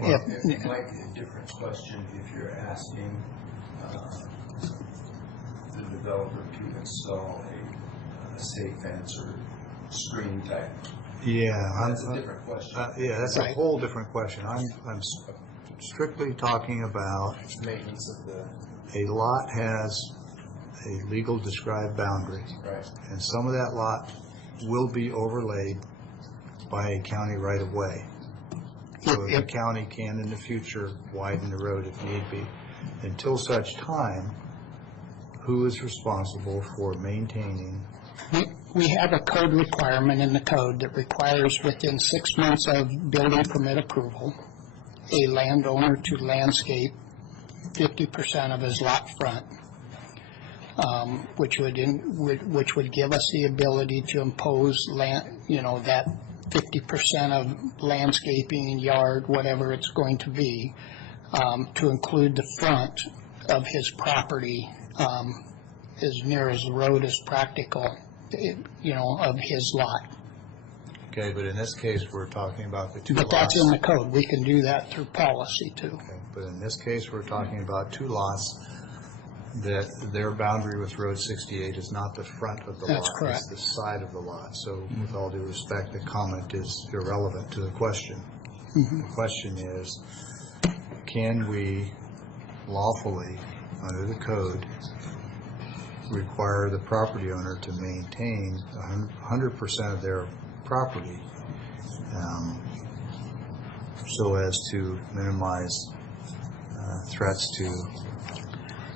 Well, it might be a different question if you're asking the developer to install a safe fence or screen type. Yeah, That's a different question. Yeah, that's a whole different question. I'm strictly talking about Maintenance of the, a lot has a legal described boundary. right. And some of that lot will be overlaid by a county right-of-way. So the county can in the future widen the road if need be. Until such time, who is responsible for maintaining? We have a code requirement in the code that requires within 6 months of building permit approval, a landowner to landscape 50% of his lot front, which would give us the ability to impose that 50% of landscaping, yard, whatever it's going to be, to include the front of his property as near as the road as practical, of his lot. Okay, but in this case, we're talking about the two lots. But that's in the code. We can do that through policy, too. Okay, but in this case, we're talking about two lots that their boundary with Road 68 is not the front of the lot. That's correct. It's the side of the lot. So with all due respect, the comment is irrelevant to the question. The question is, can we lawfully, under the code, require the property owner to maintain 100% of their property so as to minimize threats to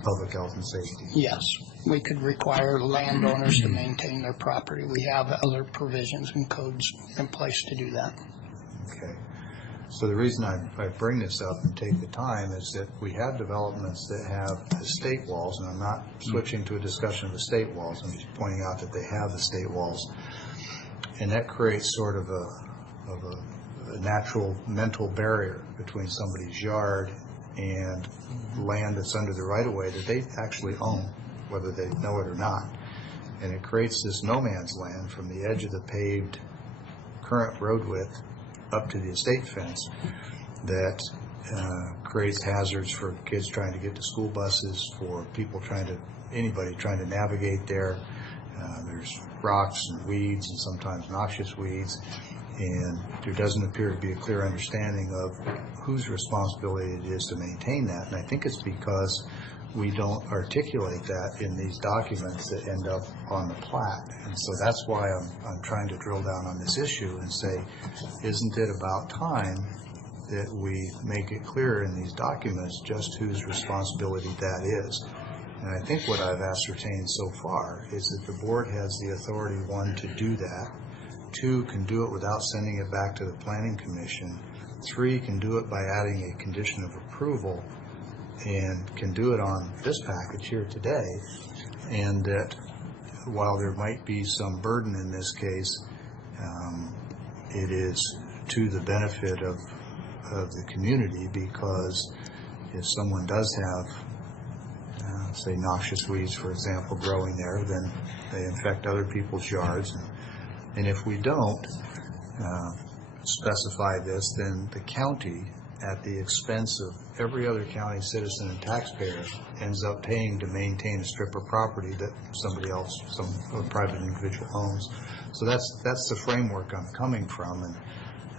public health and safety? Yes, we could require landowners to maintain their property. We have other provisions and codes in place to do that. Okay. So the reason I bring this up and take the time is that we have developments that have estate walls, and I'm not switching to a discussion of estate walls. I'm just pointing out that they have estate walls. And that creates sort of a natural mental barrier between somebody's yard and land that's under the right-of-way that they actually own, whether they know it or not. And it creates this no man's land from the edge of the paved current road width up to the estate fence that creates hazards for kids trying to get to school buses, for people anybody trying to navigate there. There's rocks and weeds and sometimes noxious weeds, and there doesn't appear to be a clear understanding of whose responsibility it is to maintain that. And I think it's because we don't articulate that in these documents that end up on the plat. And so that's why I'm trying to drill down on this issue and say, isn't it about time that we make it clear in these documents just whose responsibility that is? And I think what I've ascertained so far is that the board has the authority, one, to do that, two, can do it without sending it back to the Planning Commission, three, can do it by adding a condition of approval, and can do it on this package here today, and that while there might be some burden in this case, it is to the benefit of the community, because if someone does have say noxious weeds, for example, growing there, then they infect other people's yards. And if we don't specify this, then the county, at the expense of every other county citizen and taxpayer, ends up paying to maintain a strip of property that somebody else, a private individual owns. So that's the framework I'm coming from, and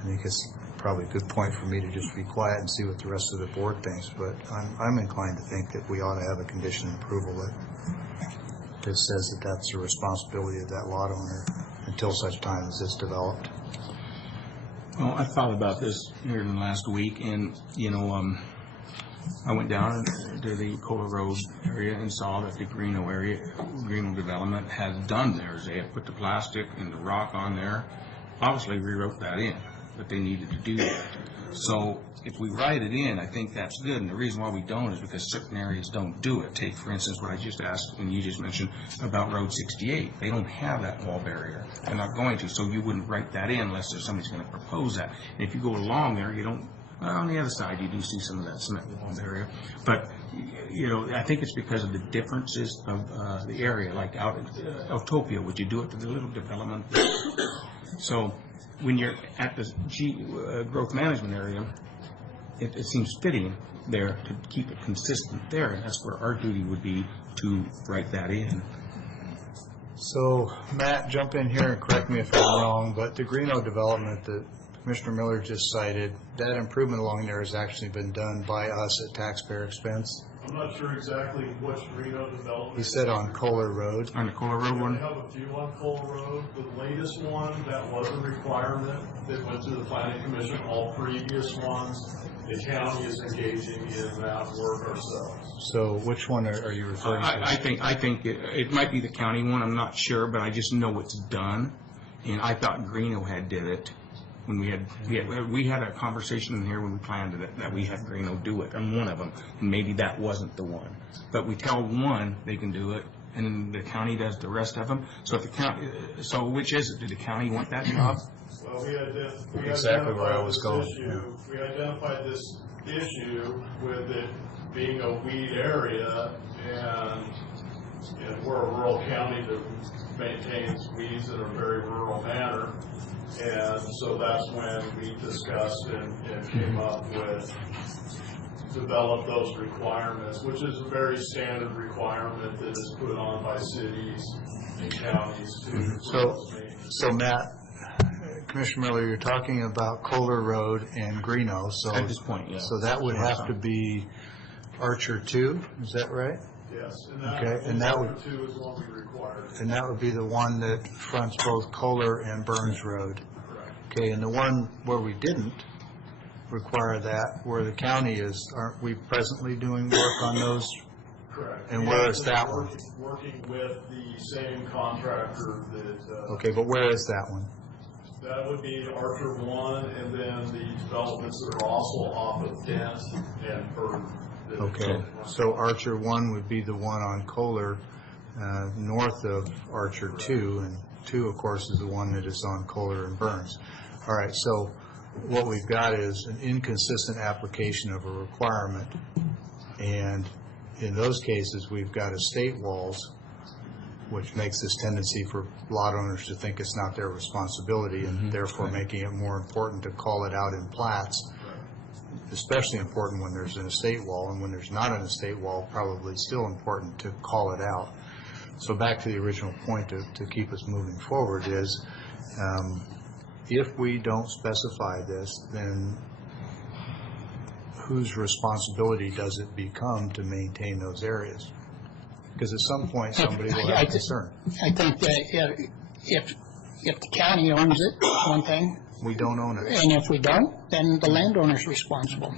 I think it's probably a good point for me to just be quiet and see what the rest of the board thinks. But I'm inclined to think that we ought to have a condition of approval that says that that's the responsibility of that lot owner until such time as it's developed. Well, I thought about this here in the last week, and I went down to the Kohler Road area and saw that the Greeno development had done theirs. They had put the plastic and the rock on there, obviously rewrote that in, but they needed to do that. So if we write it in, I think that's good, and the reason why we don't is because certain areas don't do it. Take, for instance, what I just asked and you just mentioned about Road 68. They don't have that wall barrier. They're not going to, so you wouldn't write that in unless there's somebody's going to propose that. And if you go along there, you don't, well, on the other side, you do see some of that cement wall barrier. But, I think it's because of the differences of the area, like out in Eltopia, would you do it to the little development? So when you're at the growth management area, it seems fitting there to keep it consistent there, and that's where our duty would be to write that in. So, Matt, jump in here and correct me if I'm wrong, but the Greeno development that Commissioner Miller just cited, that improvement along there has actually been done by us at taxpayer expense? I'm not sure exactly which Reno development. He said on Kohler Road. On the Kohler Road We one? have a few on Kohler Road. The latest one, that was a requirement that went to the planning commission. All previous ones, the county is engaging in that work ourselves. So which one are you referring to? I think it might be the county one, I'm not sure, but I just know it's done. And I thought Greeno had did it when we had a conversation in here when we planned it, that we had Greeno do it on one of them. And maybe that wasn't the one. But we tell one they can do it, and the county does the rest of them. So if the county, so which is it? Did the county want that job? Well, we Exactly where I was identified going, this issue. We identified this issue with it being a weed area, and we're a rural county that maintains weeds in a very rural manner. And so that's when we discussed and came up with, develop those requirements, which is a very standard requirement that is put on by cities and counties to. So Matt, Commissioner Miller, you're talking about Kohler Road and Greeno, so. At this point, yeah. So that would have to be Archer 2, is that right? Yes, Okay, and that would- Archer 2 is what we required. And that would be the one that fronts both Kohler and Burns Road. Correct. Okay, and the one where we didn't require that, where the county is, aren't we presently doing work on those? Correct. And where is that one? Working with the same contractor that. Okay, but where is that one? That would be Archer 1, and then the developments that are also off of Dent and Bird. Okay, so Archer 1 would be the one on Kohler, north of Archer 2, and 2, of course, is the one that is on Kohler and Burns. All right, so what we've got is an inconsistent application of a requirement, and in those cases, we've got estate walls, which makes this tendency for lot owners to think it's not their responsibility, and therefore making it more important to call it out in plats, especially important when there's an estate wall, and when there's not an estate wall, probably still important to call it out. So back to the original point to keep us moving forward is, if we don't specify this, then whose responsibility does it become to maintain those areas? Because at some point, somebody will have concern. I think that if the county owns it, one thing, We don't own it. and if we don't, then the landowner's responsible.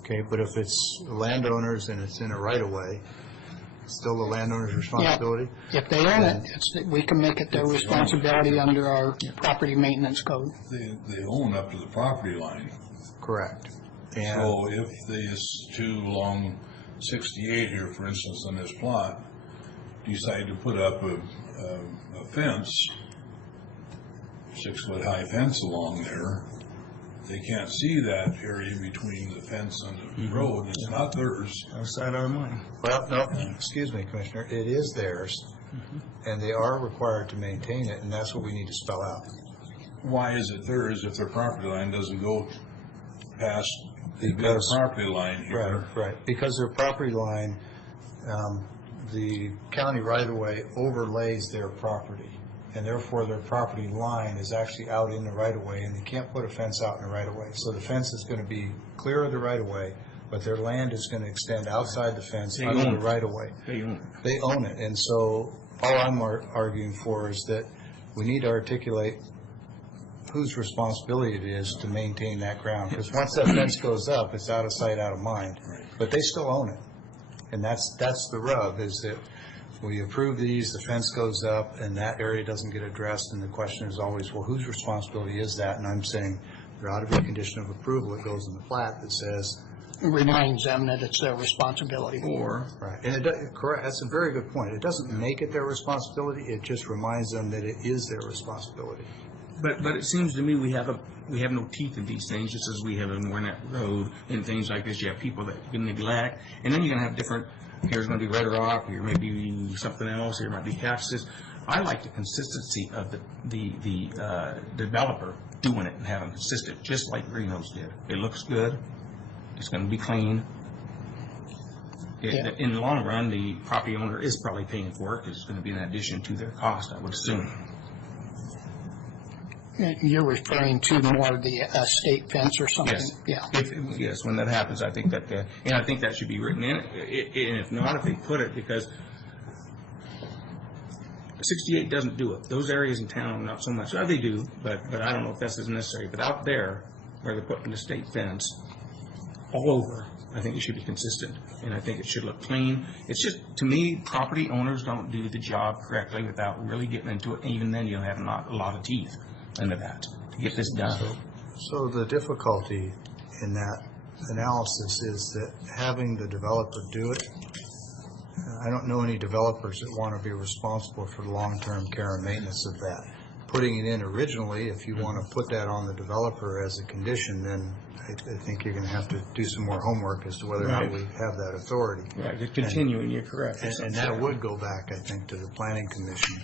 Okay, but if it's landowners and it's in a right-of-way, it's still the landowner's responsibility? If they own it, we can make it their responsibility under our property maintenance code. They own up to the property line. Correct. And So if this 2 along 68 here, for instance, on this plot, decide to put up a fence, 6-foot-high fence along there, they can't see that area between the fence and the road. It's not theirs. Outside our money. Well, no, excuse me, Commissioner, it is theirs, and they are required to maintain it, and that's what we need to spell out. Why is it theirs if their property line doesn't go past the Because- property line here? Right, because their property line, the county right-of-way overlays their property, and therefore their property line is actually out in the right-of-way, and they can't put a fence out in the right-of-way. So the fence is going to be clear of the right-of-way, but their land is going to extend outside the fence They under own the it. right-of-way. They own it. They own it, and so all I'm arguing for is that we need to articulate whose responsibility it is to maintain that ground, because once that fence goes up, it's out of sight, out of mind, but they still own it. And that's the rub, is that we approve these, the fence goes up, and that area doesn't get addressed, and the question is always, well, whose responsibility is that? And I'm saying there ought to be a condition of approval that goes in the plat that says, It reminds them that it's their responsibility. Or, right, and it does, correct, that's a very good point. It doesn't make it their responsibility, it just reminds them that it is their responsibility. but it seems to me we have no teeth in these things, just as we have in Warnett Road and things like this. You have people that you neglect, and then you're going to have different, here's going to be Red Rock, here may be something else, here might be cactus. I like the consistency of the developer doing it and having consistent, just like Greenhouse did. It looks good, it's going to be clean. Yeah. In the long run, the property owner is probably paying for it, 'cause it's going to be an addition to their cost, I would assume. You're referring to more the state fence or something? Yes. Yeah. Yes, when that happens, I think that, and I think that should be written in, and if not, if they put it, because 68 doesn't do it. Those areas in town, not so much. They do, but I don't know if that's as necessary. But out there, where they're putting the state fence all over, I think it should be consistent, and I think it should look clean. It's just, to me, property owners don't do the job correctly without really getting into it, and even then, you'll have not a lot of teeth into that to get this done. So the difficulty in that analysis is that having the developer do it, I don't know any developers that want to be responsible for the long-term care and maintenance of that. Putting it in originally, if you want to put that on the developer as a condition, then I think you're going to have to do some more homework as to whether or not we have that authority. Right, just continuing, you're correct. And that would go back, I think, to the planning commission,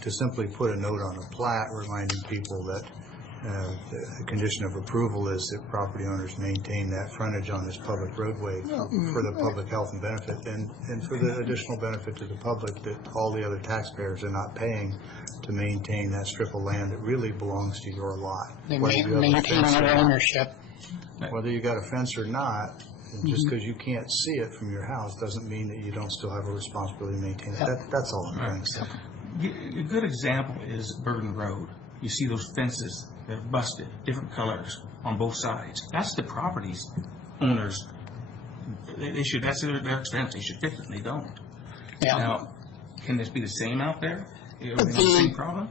to simply put a note on a plat reminding people that the condition of approval is that property owners maintain that frontage on this public roadway for the public health and benefit, and for the additional benefit to the public that all the other taxpayers are not paying to maintain that strip of land that really belongs to your lot. They Whether you have a maintain fence or their not. ownership. Whether you got a fence or not, and just because you can't see it from your house doesn't mean that you don't still have a responsibility to maintain it. That's all I'm trying to say. A good example is Burton Road. You see those fences, they're busted, different colors on both sides. That's the properties owners, they should, that's their expense, they should fix it, and they don't. Yeah. Now, can this be the same out there? Are we the same problem?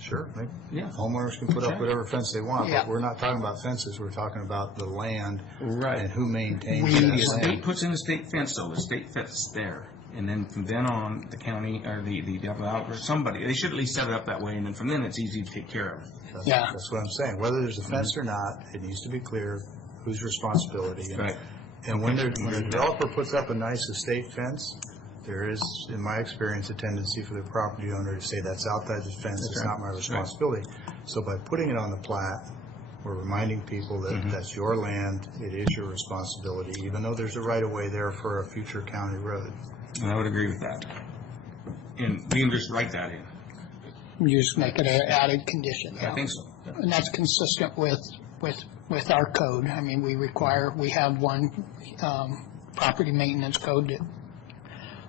Sure. Yeah. Homeowners can put up whatever fence they want, Yeah. but we're not talking about fences. We're talking about the land and who maintains The that state land. puts in a state fence, though, the state fence is there. And then from then on, the county, or the developer, somebody, they should at least set it up that way, and then from then, it's easy to take care of. Yeah. That's what I'm saying. Whether there's a fence or not, it needs to be clear whose responsibility. And- Right. And when the developer puts up a nice estate fence, there is, in my experience, a tendency for the property owner to say, that's outside the fence, it's not my responsibility. So by putting it on the plat, we're reminding people that that's your land, it is your responsibility, even though there's a right-of-way there for a future county road. And I would agree with that. And we can just write that in. You just make it an added condition. I think so. And that's consistent with our code. I mean, we have one property maintenance code that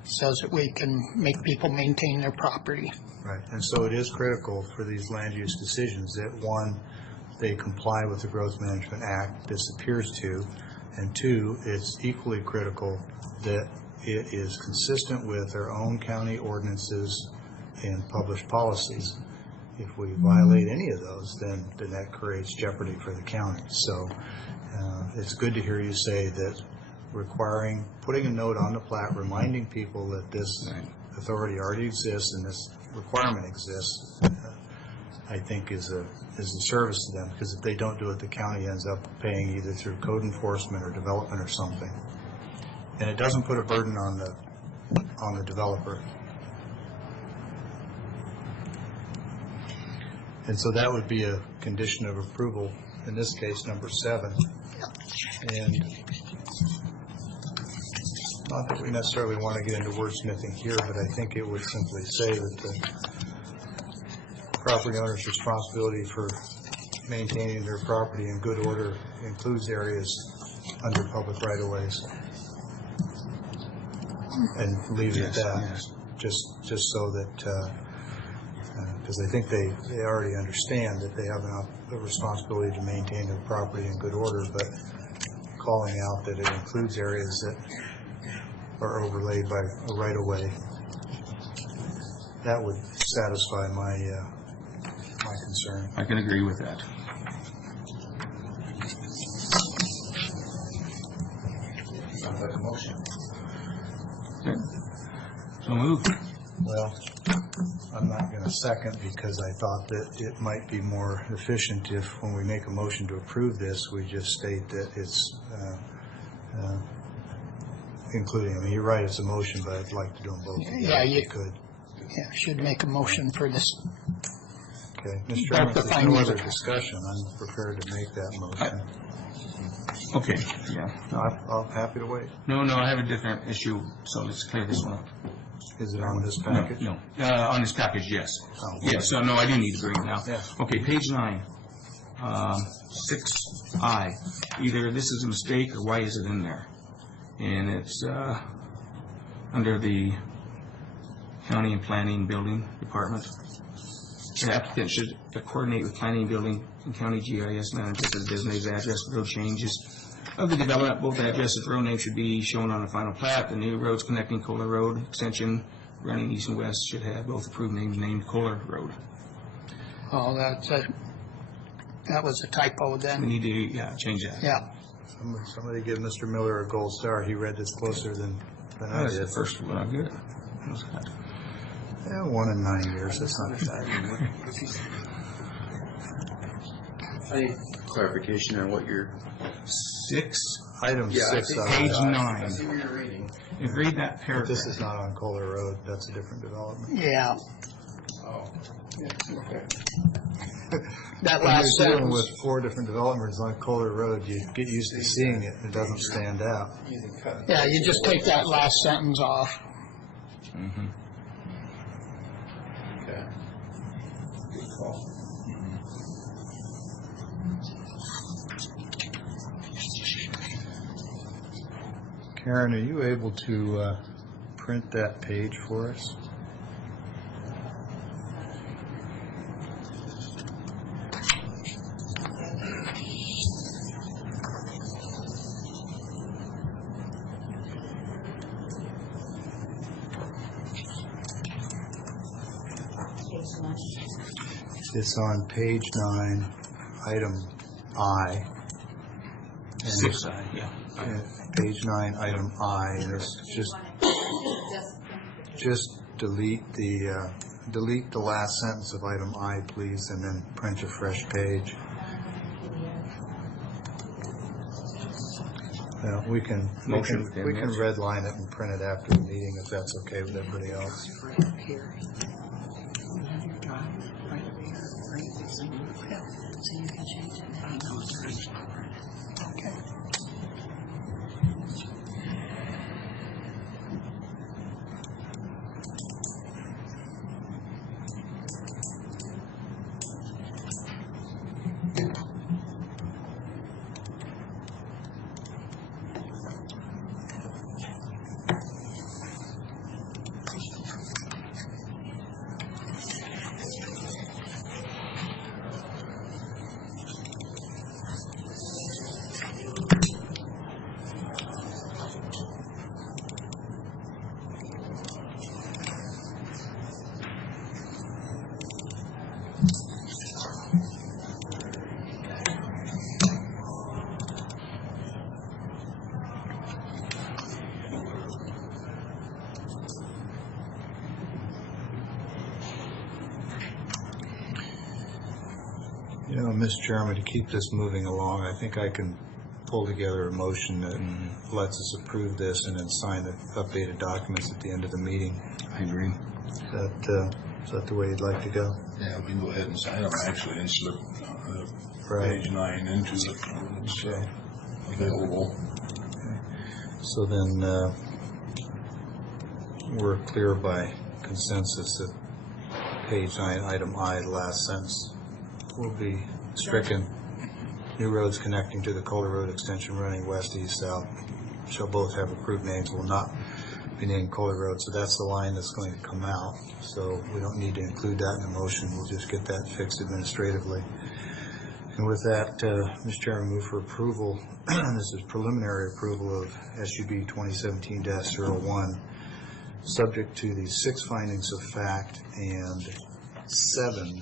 says that we can make people maintain their property. Right, and so it is critical for these land use decisions that, one, they comply with the Growth Management Act, this appears to, and two, it's equally critical that it is consistent with our own county ordinances and published policies. If we violate any of those, then that creates jeopardy for the county. So it's good to hear you say that putting a note on the plat reminding people that this authority already exists and this requirement exists, I think is a service to them, because if they don't do it, the county ends up paying either through code enforcement or development or something. And it doesn't put a burden on the developer. And so that would be a condition of approval, in this case, number 7. And not that we necessarily want to get into wordsmithing here, but I think it would simply say that the property owner's responsibility for maintaining their property in good order includes areas under public right-of-ways. And leave it at that, just so that, because I think they already understand that they have a responsibility to maintain their property in good order, but calling out that it includes areas that are overlaid by a right-of-way, that would satisfy my concern. I can agree with that. Sounds like a motion. So moved. Well, I'm not going to second, because I thought that it might be more efficient if, when we make a motion to approve this, we just state that it's including, I mean, you're right, it's a motion, but I'd like to do them both. Yeah, if you could. Yeah, should make a motion for this. Okay. Mr. Chairman, if there's no other discussion, I'm prepared to make that motion. Okay, yeah. No, I'm happy to wait. No, I have a different issue, so let's clear this one up. Is it on this package? No, on this package, yes. Oh. Yes, so no, I do need to bring it now. Yeah. Okay, page 9, 6I. Either this is a mistake or why is it in there? And it's under the County and Planning Building Department. The applicant should coordinate with Planning and Building and County GIS managers as designated address for road changes of the development. Both addresses, road names should be shown on the final plat. The new roads connecting Kohler Road extension running east and west should have both approved names named Kohler Road. Oh, that was a typo We then. need to, change that. Yeah. Somebody give Mr. Miller a gold star. He read this closer than I That's the did. first one. Good. That was good. Yeah, 1 in 9 years, that's not bad. I need clarification on what you're. 6, Item Yeah, I 6 think- on Page that. 9. I see where you're reading. If you read that But paragraph. this is not on Kohler Road, that's a different development. Yeah. Oh. That When last you're dealing sentence. with 4 different developments on Kohler Road, you get used to seeing it, it doesn't stand out. Using cut. Yeah, you just take that last sentence off. Okay. Good call. Karen, are you able to print that page for us? Page 1. It's on page 9, item I. And 6I, yeah. Page 9, item I, and it's just delete the last sentence of item I, please, and then print a fresh page. We can redline it and print it after the meeting if that's okay with everybody else. You know, Mr. Chairman, to keep this moving along, I think I can pull together a motion that lets us approve this and then sign the updated documents at the end of the meeting. I agree. Is that the way you'd like to go? Yeah, we can go ahead and sign them actually and slip Right. page 9 into it. It's available. So then, we're clear by consensus that page 9, item I, the last sentence, will be stricken. New roads connecting to the Kohler Road extension running west, east, south shall both have approved names, will not be named Kohler Road. So that's the line that's going to come out. So we don't need to include that in the motion. We'll just get that fixed administratively. And with that, Mr. Chairman, move for approval. This is preliminary approval of SUB 2017-01, subject to the 6 findings of fact and 7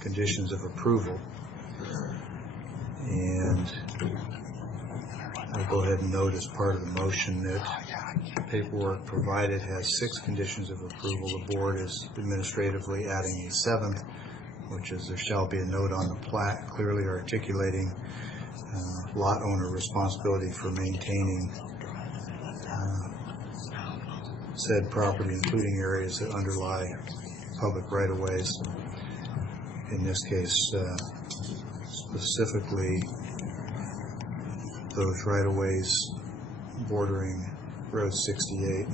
conditions of approval. And I'll go ahead and note as part of the motion that the paperwork provided has 6 conditions of approval. The board is administratively adding a 7th, which is there shall be a note on the plat clearly articulating lot owner responsibility for maintaining said property, including areas that underlie public right-of-ways. In this case, specifically those right-of-ways bordering Road 68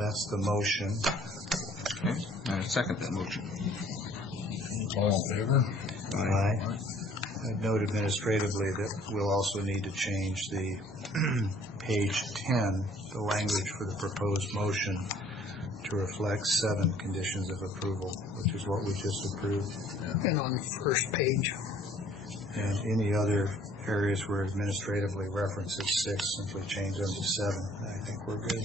that's the motion. Okay, I second that motion. All in favor? Aye. I'd note administratively that we'll also need to change the page 10, the language for the proposed motion, to reflect 7 conditions of approval, which is what we just approved. And on the first page. And any other areas where administratively references 6, simply change them to 7. I think we're good.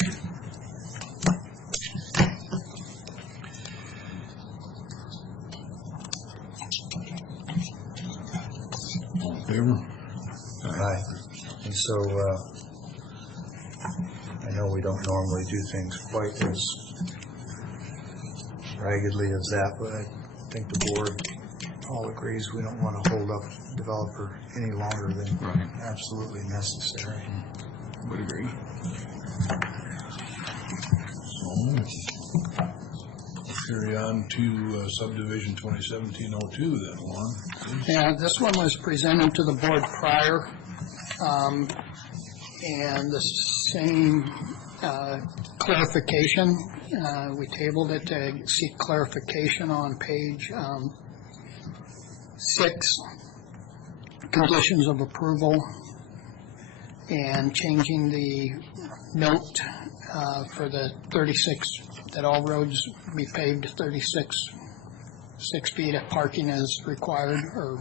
All in favor? Aye. And so, I know we don't normally do things quite as raggedly as that, but I think the board all agrees we don't want to hold up developer any longer than Right. absolutely necessary. Would agree. So, carry on to subdivision 2017-02 then, Lauren. please. Yeah, this one was presented to the board prior, and the same clarification. We tabled it to seek clarification on page 6, conditions of approval, and changing the note for the 36, that all roads be paved to 36 feet of parking is required or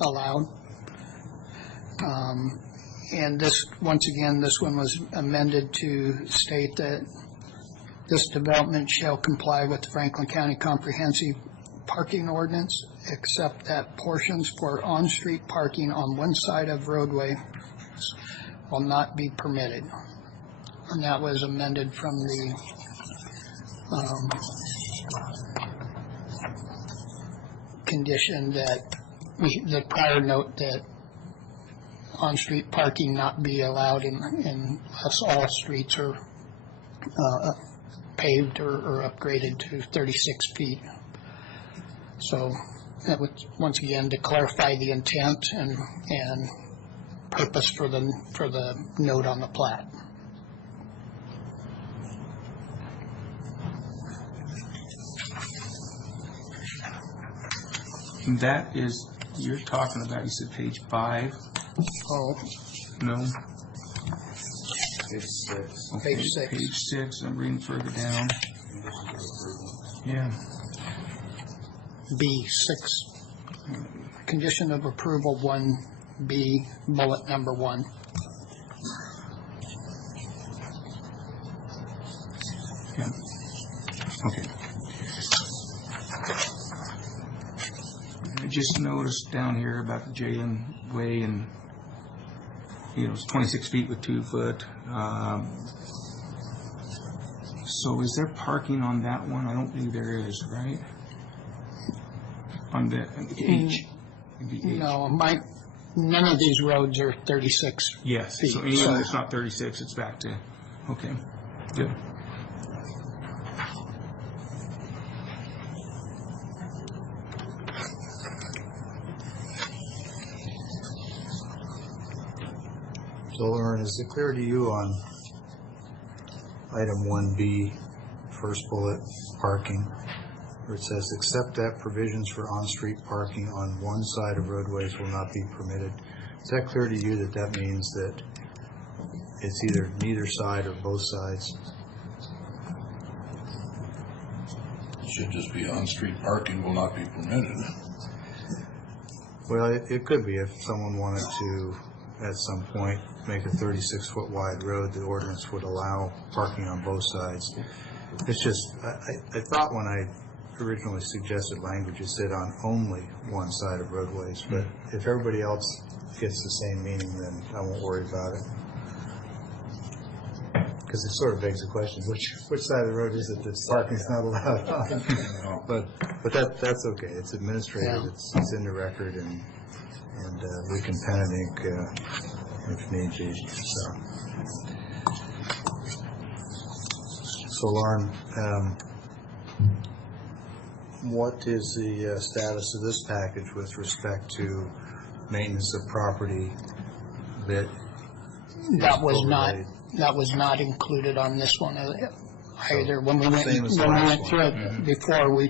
allowed. And this, once again, this one was amended to state that this development shall comply with the Franklin County Comprehensive Parking Ordinance, except that portions for on-street parking on one side of roadway will not be permitted. And that was amended from the condition that the prior note that on-street parking not be allowed in all streets are paved or upgraded to 36 feet. So that was, once again, to clarify the intent and purpose for the note on the plat. And that is, you're talking about, you said page 5? Oh, No? Page 6. Okay, Page 6. Page 6, I'm reading further down. Yeah. B6, condition of approval 1B, bullet number 1. Yeah. Okay. I just noticed down here about the Jalen Way, and it's 26 feet with 2 foot. So is there parking on that one? I don't think there is, right? On the H. Maybe H. No, none of these roads are 36 Yes. feet. So anyone that's not 36, it's back to, okay, good. So, Lauren, is it clear to you on item 1B, first bullet, parking, where it says, except that provisions for on-street parking on one side of roadways will not be permitted? Is that clear to you that that means that it's either neither side or both sides? Should just be on-street parking will not be permitted. Well, it could be if someone wanted to, at some point, make a 36-foot wide road, the ordinance would allow parking on both sides. It's just, I thought when I originally suggested language, it said on only one side of roadways, but if everybody else gets the same meaning, then I won't worry about it. Because it sort of begs the question, which side of the road is it that parking's not allowed on? But that's okay, it's administrative, Yeah. it's in the record, and we can pen and ink if need be. So Lauren, what is the status of this package with respect to maintenance of property that That was overlaid? not included on this one. either. When we went, Same as the when we last went through it before,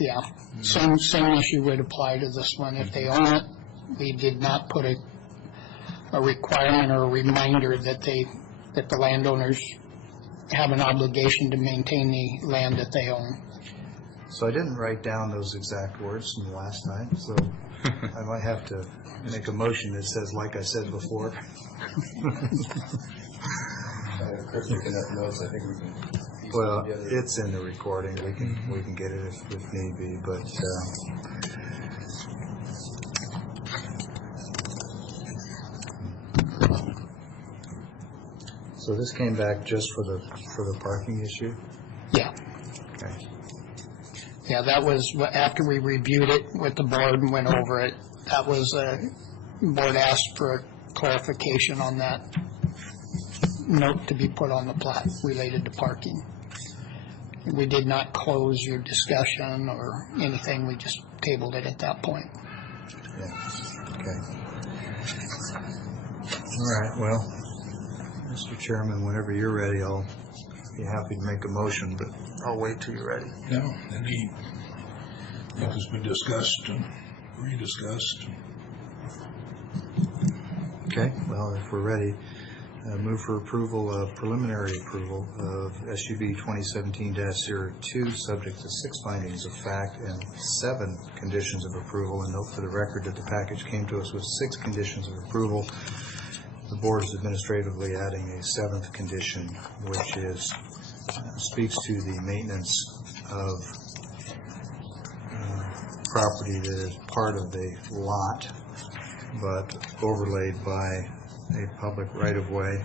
yeah, same issue would apply to this one. If they own it, we did not put a requirement or a reminder that the landowners have an obligation to maintain the land that they own. So I didn't write down those exact words from the last time, so I might have to make a motion that says, like I said before. Chris took enough notes, I think we can piece Well, it together. it's in the recording, we can get it if need be, but, so this came back just for the parking issue? Yeah. Okay. Yeah, that was, after we reviewed it with the board and went over it, that was, board asked for clarification on that note to be put on the plat related to parking. We did not close your discussion or anything, we just tabled it at that point. Yeah, okay. All right, well, Mr. Chairman, whenever you're ready, I'll be happy to make a motion, but I'll wait till you're ready. No, any, it has been discussed and rediscussed. Okay, well, if we're ready, move for approval of preliminary approval of SUB 2017-02, subject to 6 findings of fact and 7 conditions of approval. And note for the record that the package came to us with 6 conditions of approval. The board is administratively adding a 7th condition, which is speaks to the maintenance of property that is part of the lot, but overlaid by a public right-of-way,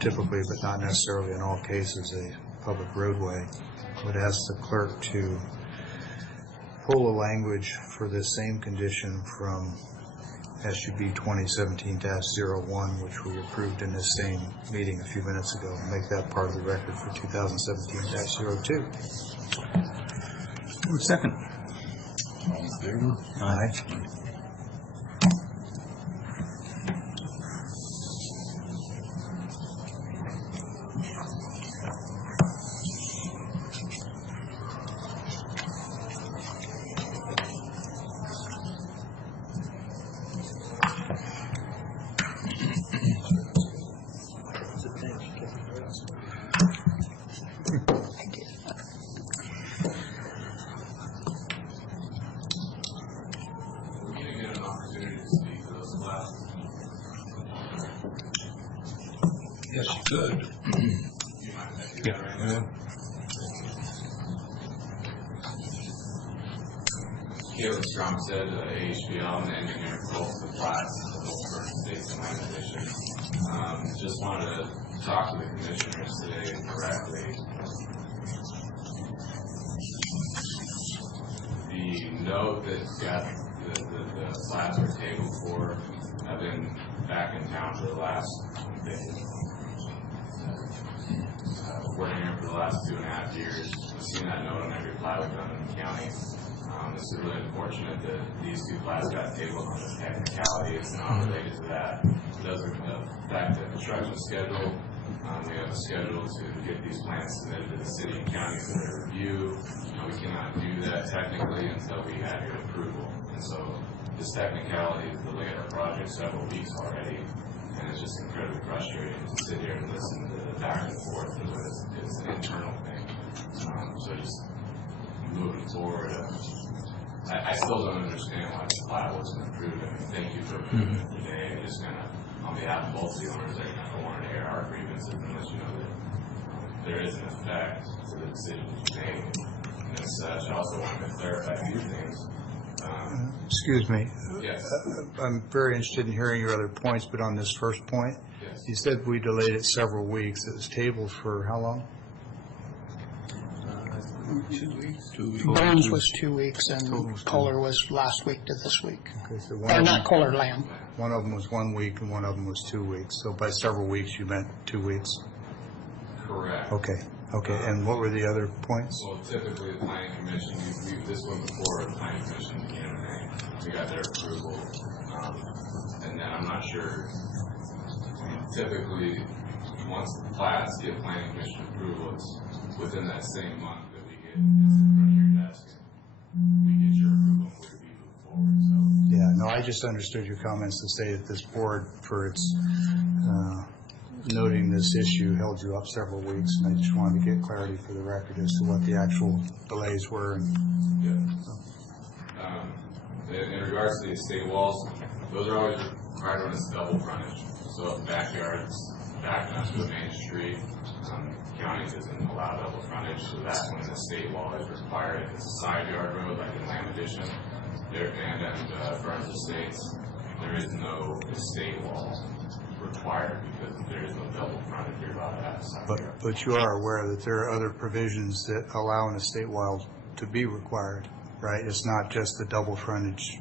typically, but not necessarily in all cases, a public roadway. Would ask the clerk to pull the language for this same condition from SUB 2017-01, which we approved in this same meeting a few minutes ago, and make that part of the record for 2017-02. Second. All in favor? Aye. Yes, you could. Yeah. Caleb Stromstead, AHBL, and engineer for both the flats of the Old States and Land Commission. Just wanted to talk to the commissioners today directly. The note that got the flats were tabled for, I've been back in town for the last working here for the last 2.5 years. I've seen that note on every plat we've done in the county. It's really unfortunate that these 2 plats got tabled on this technicality. It's not related to that. It doesn't affect the construction schedule. We have a schedule to get these plans submitted to the city and county for their review. We cannot do that technically until we have your approval. And so this technicality has delayed our project several weeks already. And it's just incredibly frustrating to sit here and listen to the back and forth. It's an internal thing. So just moving forward, I still don't understand why the plat wasn't approved. I mean, thank you for approving it today. Just kind of, on behalf of both the owners, I don't want to air our grievances unless you know that there is an effect to the decision you made. And as such, I also wanted to clarify a few things. Excuse me. Yes. I'm very interested in hearing your other points, but on this first point, Yes. you said we delayed it several weeks. It was tabled for how long? 2 weeks. 2 weeks. Bones was 2 weeks and Kohler was last week to this week. Okay, so Or not Kohler, Lamb. one of them was 1 week and one of them was 2 weeks. So by several weeks, you meant 2 weeks? Correct. Okay, okay. And what were the other points? Well, typically the planning commission, this one before the planning commission began, we got their approval. And then I'm not sure, I mean, typically once the plats get planning commission approval, it's within that same month that we get it's in front of your desk. We get your approval and we move forward. So Yeah, no, I just understood your comments to say that this board, for its noting this issue, held you up several weeks, and I just wanted to get clarity for the record as to what the actual delays were. in regards to the estate walls, those are always required when it's double frontage. So if the backyard's backing up to the main street, county doesn't allow double frontage, so that's when the estate wall is required. If it's a side yard road, like in Lamb Addition, and Burns Estates, there is no estate wall required because there is no double frontage. You're allowed to have a side yard. But you are aware that there are other provisions that allow an estate wall to be required, right? It's not just the double frontage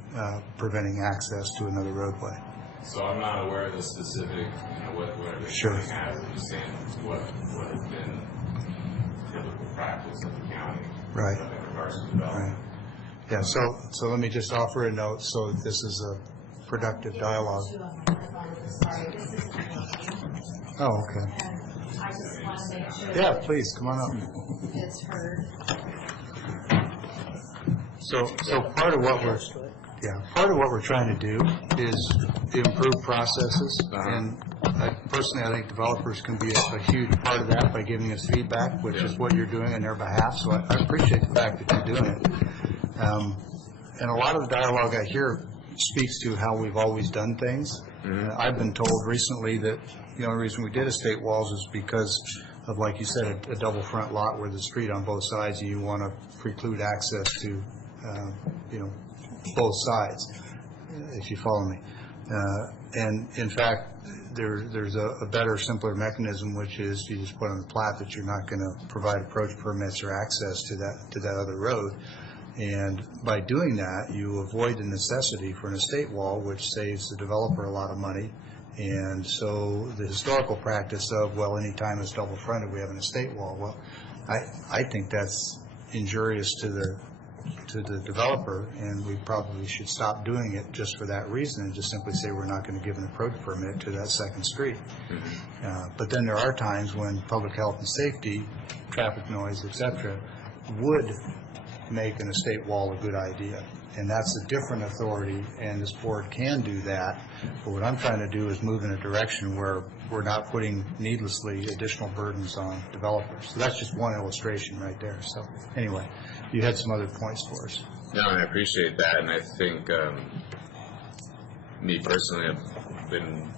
preventing access to another roadway. So I'm not aware of the specific, what every county has. I'm just saying what has been typical practice of the county. Right. In regards to development. Right. Yeah, so let me just offer a note, so this is a productive dialogue. Sorry, this is Oh, okay. and I just want to make sure Yeah, that please, come on up. it's heard. So part of what we're trying to do is improve processes, and personally, I think developers can be a huge part of that by giving us feedback, which is what you're doing on their behalf, so I appreciate the fact that you're doing it. And a lot of the dialogue I hear speaks to how we've always done things. I've been told recently that the only reason we did estate walls is because of, like you said, a double front lot where the street on both sides, and you want to preclude access to, both sides, if you follow me. And in fact, there's a better, simpler mechanism, which is you just put on the plat that you're not going to provide approach permits or access to that other road. And by doing that, you avoid the necessity for an estate wall, which saves the developer a lot of money. And so the historical practice of, well, anytime it's double fronted, we have an estate wall. Well, I think that's injurious to the developer, and we probably should stop doing it just for that reason and just simply say we're not going to give an approach permit to that second street. But then there are times when public health and safety, traffic noise, et cetera, would make an estate wall a good idea. And that's a different authority, and this board can do that. But what I'm trying to do is move in a direction where we're not putting needlessly additional burdens on developers. So that's just one illustration right there. So anyway, you had some other points for us. No, I appreciate that, and I think me personally, I've been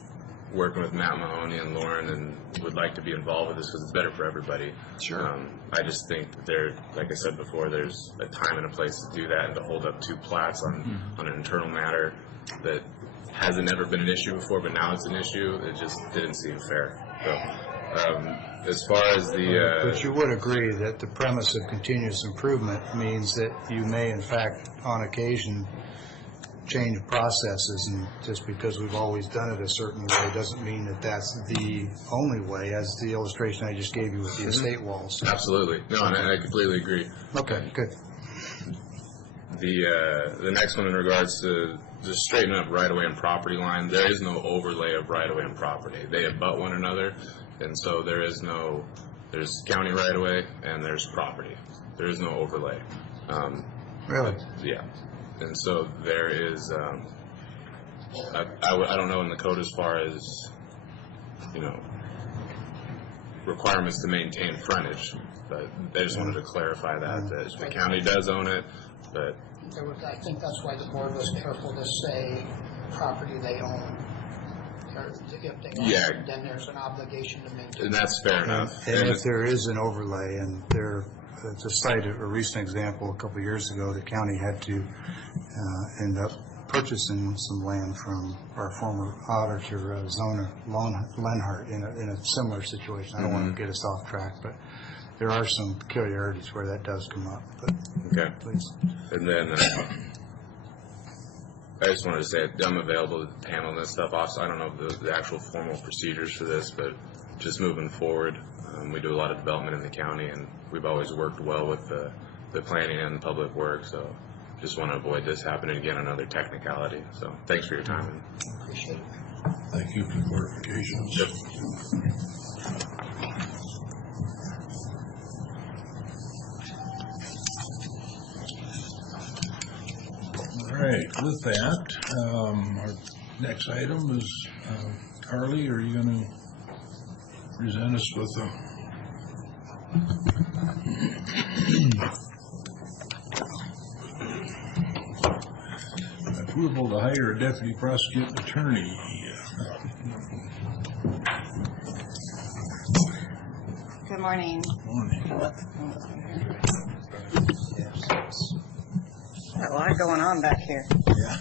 working with Matt Mahoney and Lauren, and would like to be involved with this because it's better for everybody. Sure. I just think that there, like I said before, there's a time and a place to do that, and to hold up two plats on an internal matter that hasn't ever been an issue before, but now it's an issue. It just didn't seem fair. So, as far as But you would agree that the premise of continuous improvement means that you may, in fact, on occasion, change processes, and just because we've always done it a certain way doesn't mean that that's the only way, as the illustration I just gave you with the estate walls. Absolutely. No, and I completely agree. Okay, good. The next one in regards to just straighten up right-of-way and property line, there is no overlay of right-of-way and property. They abut one another, and so there's county right-of-way and there's property. There is no overlay. Really? Yeah. And so there is, I don't know in the code as far as, requirements to maintain frontage, but I just wanted to clarify that the county does own it, but. I think that's why the board was careful to say property they own. Or if they own it, then there's an obligation to maintain. And that's fair enough. And if there is an overlay, and to cite a recent example, a couple of years ago, the county had to end up purchasing some land from our former auditor, Zona Lenhart, in a similar situation. I don't want to get us off track, but there are some peculiarities where that does come up. But okay, please. And then I just wanted to say I'm available to handle this stuff. Also, I don't know the actual formal procedures for this, but just moving forward, we do a lot of development in the county, and we've always worked well with the planning and the public works. So just want to avoid this happening again, another technicality. So thanks for your time. Appreciate it. Thank you for the clarifications. Yep. right, with that, our next item is, Carly, are you going to present us with approval to hire a deputy prosecuting attorney? Good morning. Morning. Got a lot going on back here. Yeah.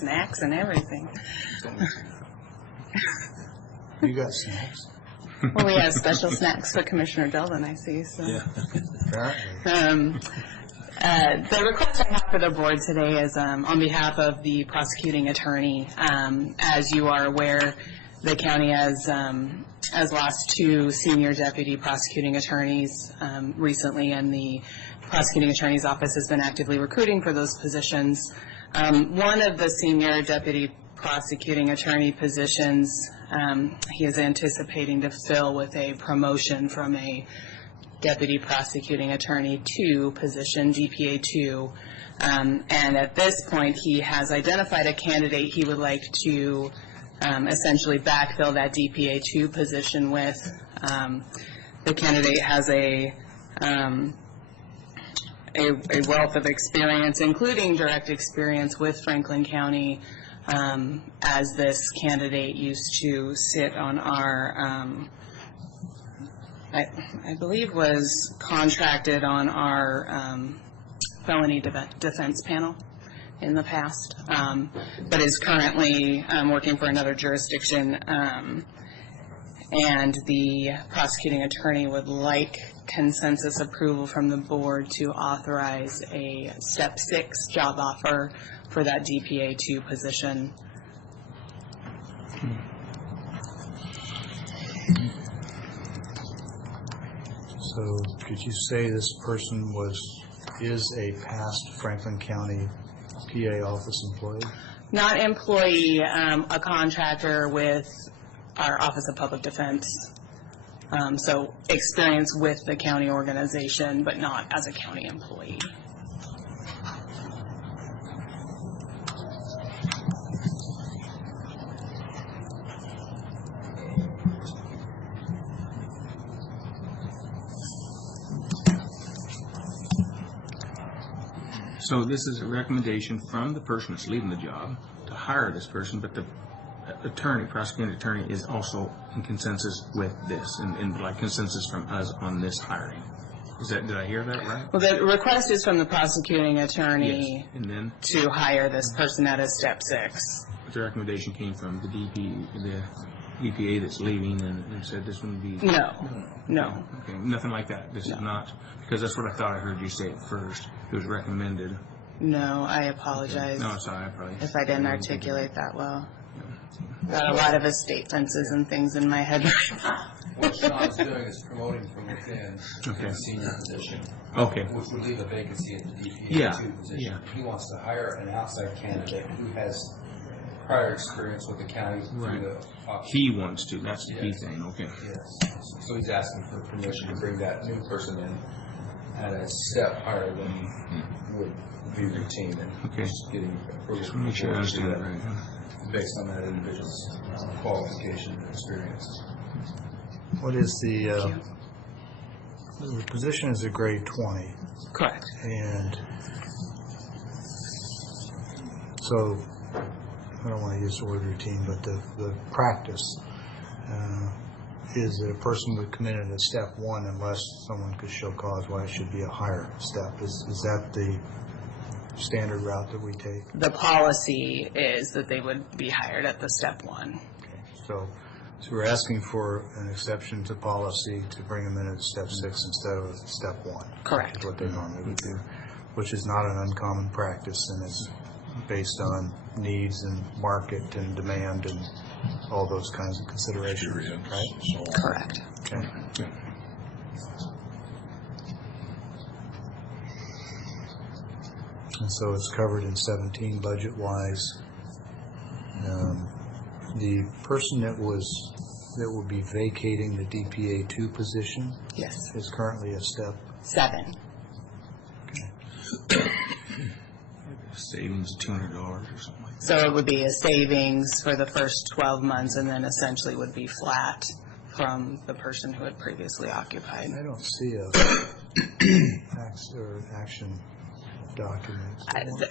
Snacks and everything. You got snacks? Well, we have special snacks for Commissioner Delvin, I see, so. Yeah. Apparently. The request I have for the board today is on behalf of the prosecuting attorney. As you are aware, the county has lost 2 senior deputy prosecuting attorneys recently, and the prosecuting attorney's office has been actively recruiting for those positions. One of the senior deputy prosecuting attorney positions he is anticipating to fill with a promotion from a deputy prosecuting attorney 2 position, DPA 2. And at this point, he has identified a candidate he would like to essentially backfill that DPA 2 position with. The candidate has a wealth of experience, including direct experience with Franklin County, as this candidate used to sit on our, I believe was contracted on our felony defense panel in the past, but is currently working for another jurisdiction, and the prosecuting attorney would like consensus approval from the board to authorize a step 6 job offer for that DPA 2 position. So did you say this person is a past Franklin County PA office employee? Not employee, a contractor with our Office of Public Defense. So experience with the county organization, but not as a county employee. So this is a recommendation from the person that's leaving the job to hire this person, but the attorney, prosecuting attorney, is also in consensus with this, and like consensus from us on this hiring. Did I hear that right? Well, the request is from the prosecuting attorney Yes. And then to hire this person at a step 6. the recommendation came from the EPA that's leaving and said this wouldn't be... No. Okay, nothing like that. This is not, because that's what I thought I heard you say at first. It was recommended. No, I apologize No, sorry, I probably... if I didn't articulate that well. Got a lot of estate fences and things in my head right now. What Sean's doing is promoting from within Okay. the senior position. Okay. Which would leave a vacancy at the DPA Yeah, 2 position. yeah. He wants to hire an outside candidate who has prior experience with the county Right. through the office. He wants to, that's the key Yes. thing, okay. Yes. So he's asking for permission to bring that new person in at a step higher than would be routine, and Okay. just getting approval. Just make sure I understand it right. Based on that individual's qualification and experience. What is the position is a grade 20, Correct. and so, I don't want to use the word routine, but the practice is that a person would come in at a step 1 unless someone could show cause why it should be a higher step. Is that the standard route that we take? The policy is that they would be hired at the step 1. Okay. So we're asking for an exception to policy to bring them in at step 6 instead of step 1. Correct. Is what they normally would do, which is not an uncommon practice, and it's based on needs and market and demand and all those kinds of considerations, right? Correct. Okay. And so it's covered in 17 budget-wise. The person that will be vacating the DPA 2 position Yes. is currently a step. 7. savings of $200 or something like that. So it would be a savings for the first 12 months and then essentially would be flat from the person who had previously occupied. I don't see a action document.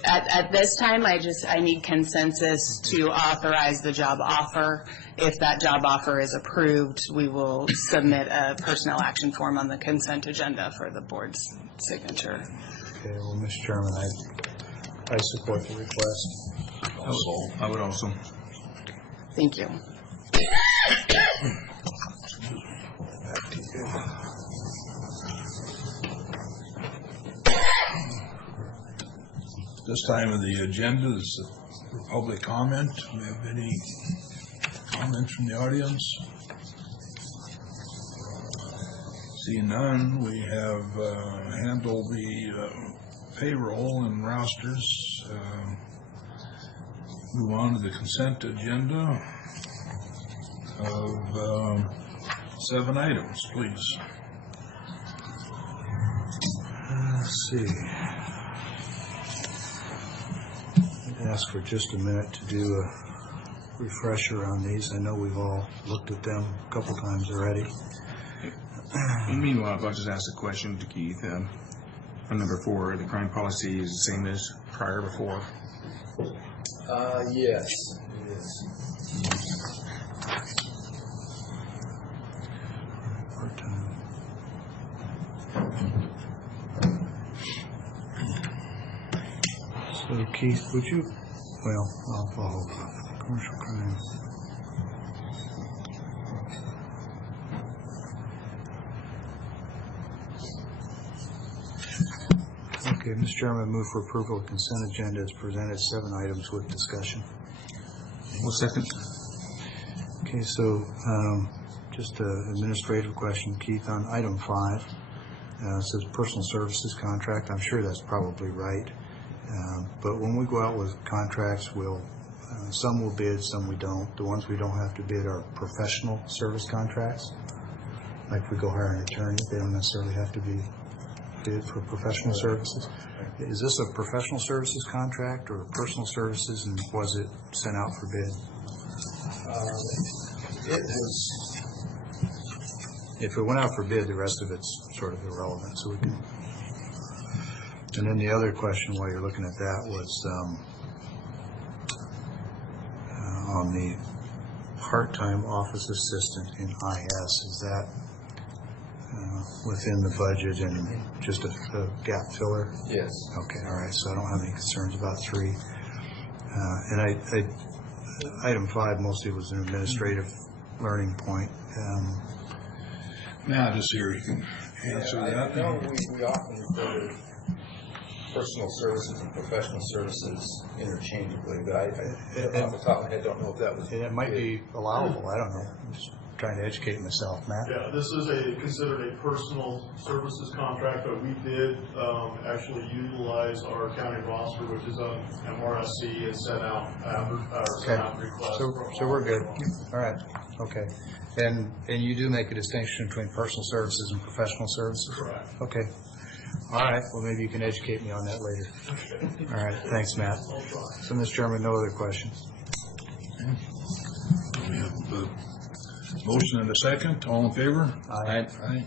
At this time, I need consensus to authorize the job offer. If that job offer is approved, we will submit a personnel action form on the consent agenda for the board's signature. Okay, well, Mr. Chairman, I support the request. I would also. Thank you. This time of the agenda is for public comment. Do we have any comments from the audience? Seeing none, we have handled the payroll and rosters. Move on to the consent agenda of 7 items, please. Let's see. I'd ask for just a minute to do a refresher on these. I know we've all looked at them a couple times already. Meanwhile, I'll just ask a question to Keith. On number 4, the crime policy is the same as prior before. Yes, it is. Part-time. So Keith, would you, I'll follow commercial crime. Okay, Mr. Chairman, I move for approval of consent agenda as presented, 7 items with discussion. One second. Okay, so just an administrative question, Keith, on item 5. It says personal services contract. I'm sure that's probably right. But when we go out with contracts, some will bid, some we don't. The ones we don't have to bid are professional service contracts. Like we go hire an attorney, they don't necessarily have to be bid for professional services. Is this a professional services contract or personal services, and was it sent out for bid? It was, If it went out for bid, the rest of it's sort of irrelevant, so we can. And then the other question while you're looking at that was on the part-time office assistant in IS, is that within the budget and just a gap filler? yes. Okay, all right, so I don't have any concerns about 3. And item 5 mostly was an administrative learning point. Matt is here, you can answer I that. know we often refer to personal services and professional services interchangeably, but I off the top of my head, don't know if that was. And it might be allowable, I don't know. I'm just trying to educate myself, Matt. Yeah, this is considered a personal services contract, but we did actually utilize our county roster, which is on MRSC, and sent out requests. So we're good. All right, okay. And you do make a distinction between personal services and professional services? Correct. Okay. All right, well, maybe you can educate me on that later. All right, thanks, Matt. So, Mr. Chairman, no other questions. We have a motion and a second. All in favor? Aye. Aye.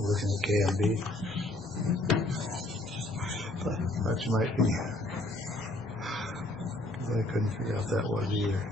Looking at KMB. Thought you might be. I couldn't figure out that one either.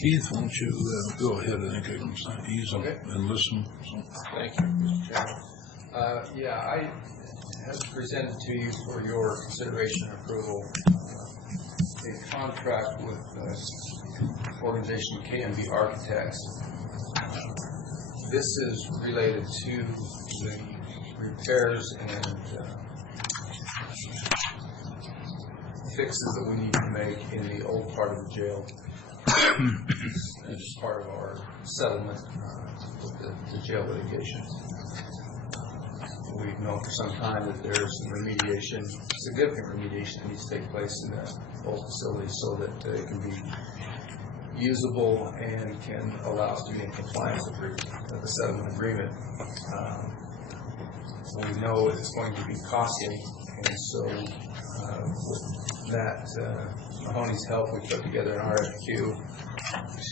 Keith, why don't you go ahead, I think I can ease up and listen. So. Thank you, Mr. Chairman. Yeah, I have presented to you for your consideration and approval a contract with organization KMB Architects. This is related to the repairs and fixes that we need to make in the old part of the jail. As part of our settlement with the jail litigation. We've known for some time that there's some remediation, significant remediation that needs to take place in that old facility so that it can be usable and can allow us to be in compliance with the settlement agreement. We know it's going to be costly, and so with that Mahoney's help, we put together an RFQ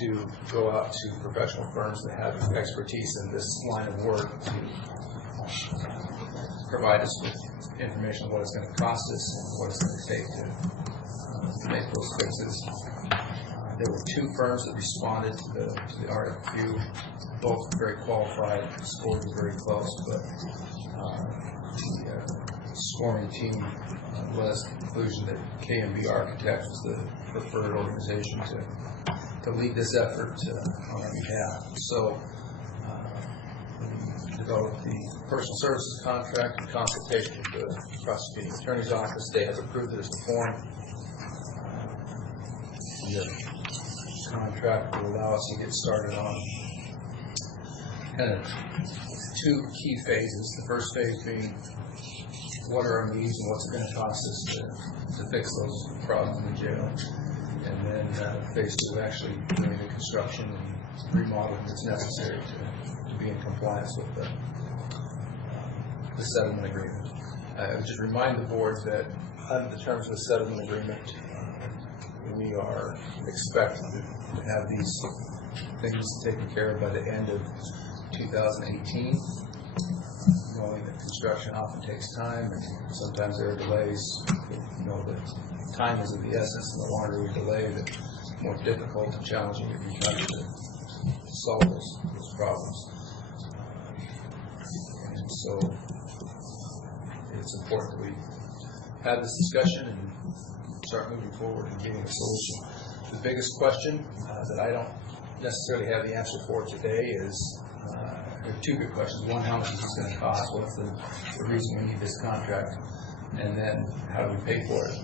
to go out to professional firms that have expertise in this line of work to provide us with information on what it's going to cost us and what it's going to take to make those fixes. There were two firms that responded to the RFQ, both very qualified, scores were very close, but the scoring team led us to the conclusion that KMB Architects was the preferred organization to lead this effort on our behalf. So we developed the personal services contract in consultation with the prosecuting attorney's office. They have approved it as a form. The contract will allow us to get started on kind of two key phases. The first phase being what are our needs and what's it going to cost us to fix those problems in the jail. And then phase two, actually doing the construction and remodeling that's necessary to be in compliance with the settlement agreement. I would just remind the board that under the terms of the settlement agreement, we are expected to have these things taken care of by the end of 2018. Knowing that construction often takes time, and sometimes there are delays. You know that time is of the essence, and the longer we delay, the more difficult and challenging it becomes to solve those problems. And so it's important that we have this discussion and start moving forward and getting a solution. The biggest question that I don't necessarily have the answer for today is there are two good questions. One, how much is this going to cost? What's the reason we need this contract? And then, how do we pay for it?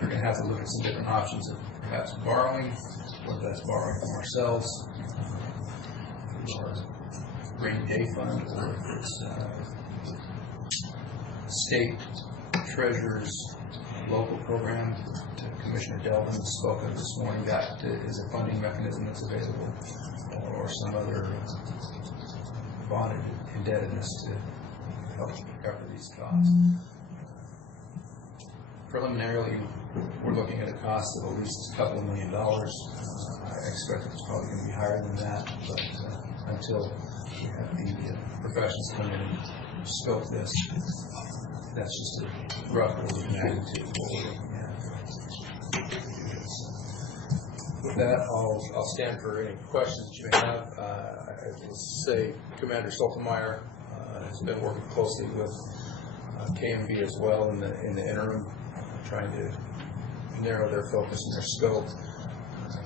We're going to have to look at some different options of perhaps borrowing, whether that's borrowing from ourselves, or rainy day fund, or if it's state treasurer's local program that Commissioner Delvin spoke of this morning. That is a funding mechanism that's available, or some other bonded indebtedness to help cover these costs. Preliminarily, we're looking at a cost of at least a couple of $1 million. I expect it's probably going to be higher than that, but until we have the professionals come in and scope this, that's just a rough order of magnitude of what we're looking at. With that, I'll stand for any questions that you may have. I will say Commander Soltemeyer has been working closely with KMB as well in the interim, trying to narrow their focus and their scope.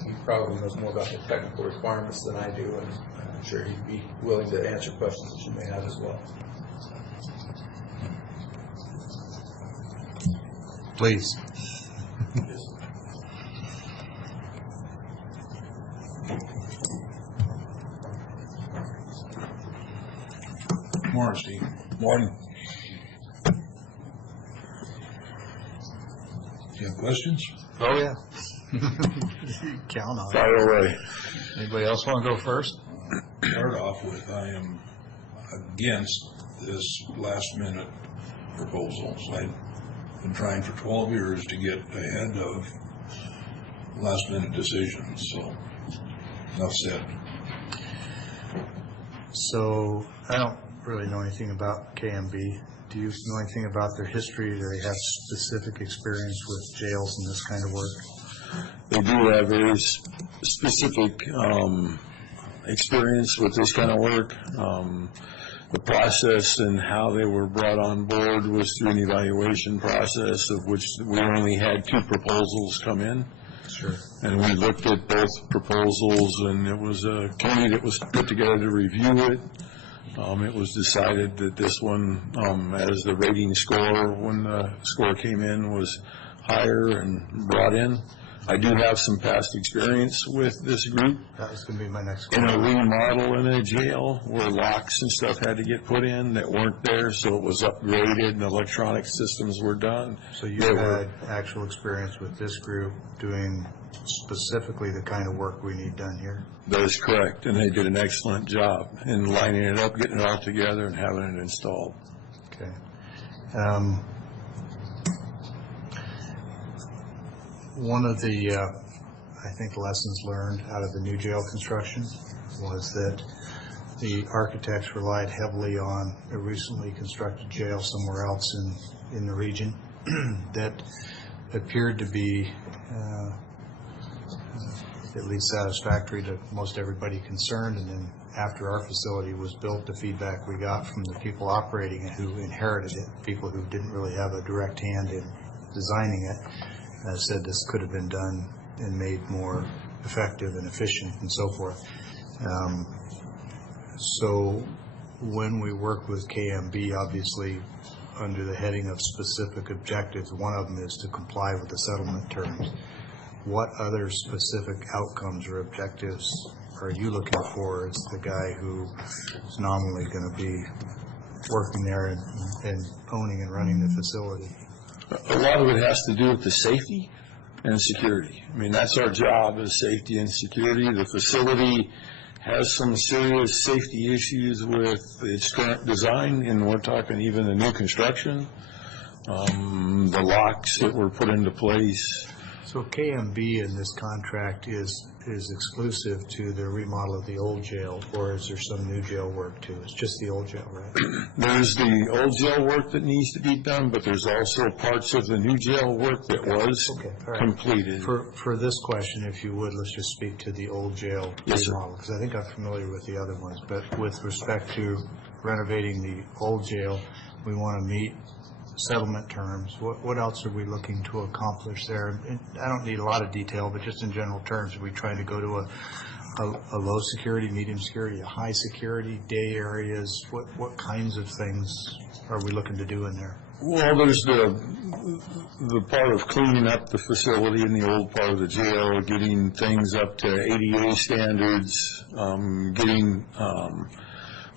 He probably knows more about the technical requirements than I do, and I'm sure he'd be willing to answer questions that you may have as well. Please. Morning, Steve. Morning. Do you have questions? Oh, yeah. Count on it. Fire away. Anybody else want to go first? Start off with, I am against this last-minute proposal. So I've been trying for 12 years to get ahead of last-minute decisions, so enough said. So I don't really know anything about KMB. Do you know anything about their history? Do they have specific experience with jails and this kind of work? they do have very specific experience with this kind of work. The process and how they were brought on board was through an evaluation process, of which we only had 2 proposals come in. Sure. And we looked at both proposals, and it was a committee that was put together to review it. It was decided that this one, as the rating score, when the score came in, was higher and brought in. I do have some past experience with this group. That was going to be my next In question. a remodel in a jail where locks and stuff had to get put in that weren't there, so it was upgraded and electronic systems were done. So you had actual experience with this group doing specifically the kind of work we need done here? That is correct, and they did an excellent job in lining it up, getting it all together, and having it installed. Okay. One of the, I think, lessons learned out of the new jail construction was that the architects relied heavily on a recently constructed jail somewhere else in the region that appeared to be at least satisfactory to most everybody concerned. And then after our facility was built, the feedback we got from the people operating it who inherited it, people who didn't really have a direct hand in designing it, said this could have been done and made more effective and efficient and so forth. So when we work with KMB, obviously under the heading of specific objectives, one of them is to comply with the settlement terms. What other specific outcomes or objectives are you looking for as the guy who is nominally going to be working there and owning and running the facility? A lot of it has to do with the safety and security. I mean, that's our job, is safety and security. The facility has some serious safety issues with its current design, and we're talking even the new construction, the locks that were put into place. So KMB in this contract is exclusive to the remodel of the old jail, or is there some new jail work too? It's just the old jail, right? There's the old jail work that needs to be done, but there's also parts of the new jail work that was completed. For this question, if you would, let's just speak to the old jail remodel, because I think I'm familiar with the other ones. But with respect to renovating the old jail, we want to meet settlement terms. What else are we looking to accomplish there? And I don't need a lot of detail, but just in general terms, are we trying to go to a low security, medium security, a high security, day areas? What kinds of things are we looking to do in there? Well, there's the part of cleaning up the facility in the old part of the jail, getting things up to ADA standards, getting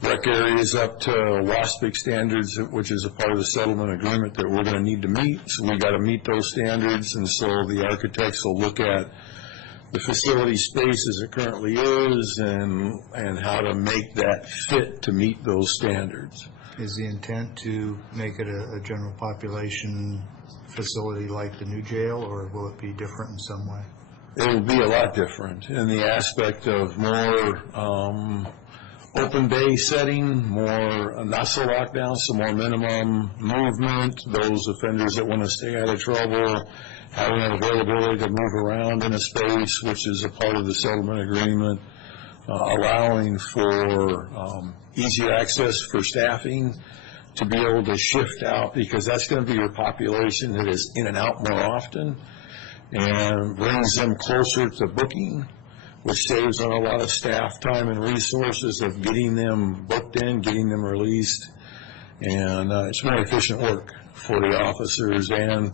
rec areas up to WASPIC standards, which is a part of the settlement agreement that we're going to need to meet. So we got to meet those standards, and so the architects will look at the facility space as it currently is and how to make that fit to meet those standards. Is the intent to make it a general population facility like the new jail, or will it be different in some way? It will be a lot different in the aspect of more open bay setting, more not so lockdown, so more minimum movement. Those offenders that want to stay out of trouble, having an availability to move around in a space, which is a part of the settlement agreement, allowing for easy access for staffing to be able to shift out, because that's going to be your population that is in and out more often, and brings them closer to booking, which saves on a lot of staff time and resources of getting them booked in, getting them released. And it's more efficient work for the officers and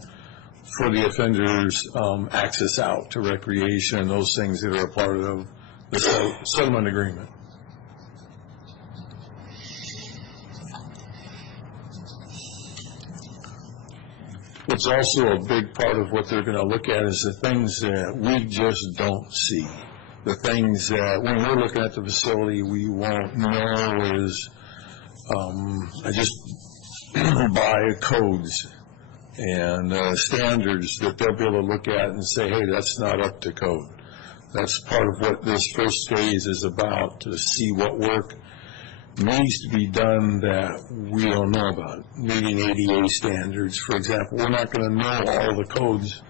for the offenders' access out to recreation and those things that are a part of the settlement agreement. What's also a big part of what they're going to look at is the things that we just don't see. The things that when we're looking at the facility we won't know is just by codes and standards that they'll be able to look at and say, hey, that's not up to code. That's part of what this first phase is about, to see what work needs to be done that we don't know about. Meeting ADA standards, for example. We're not going to know all the codes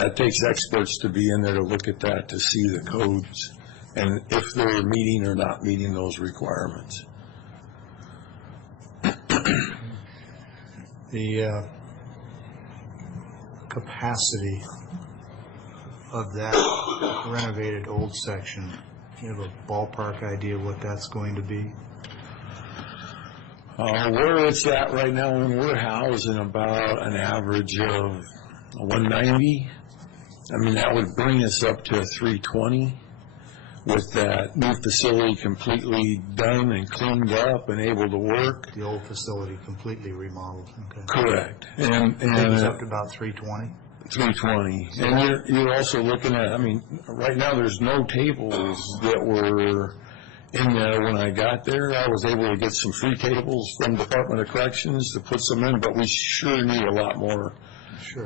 That takes experts to be in there to look at that, to see the codes, and if they're meeting or not meeting those requirements. The capacity of that renovated old section, do you have a ballpark idea what that's going to be? Where it's at right now, we're housing about an average of 190. I mean, that would bring us up to 320 with that new facility completely done and cleaned up and able to work. The old facility completely remodeled, okay. Correct. Take us up to about 320? 320. And you're also looking at, I mean, right now there's no tables that were in there when I got there. I was able to get some free tables from Department of Corrections to put some in, but we sure need a lot more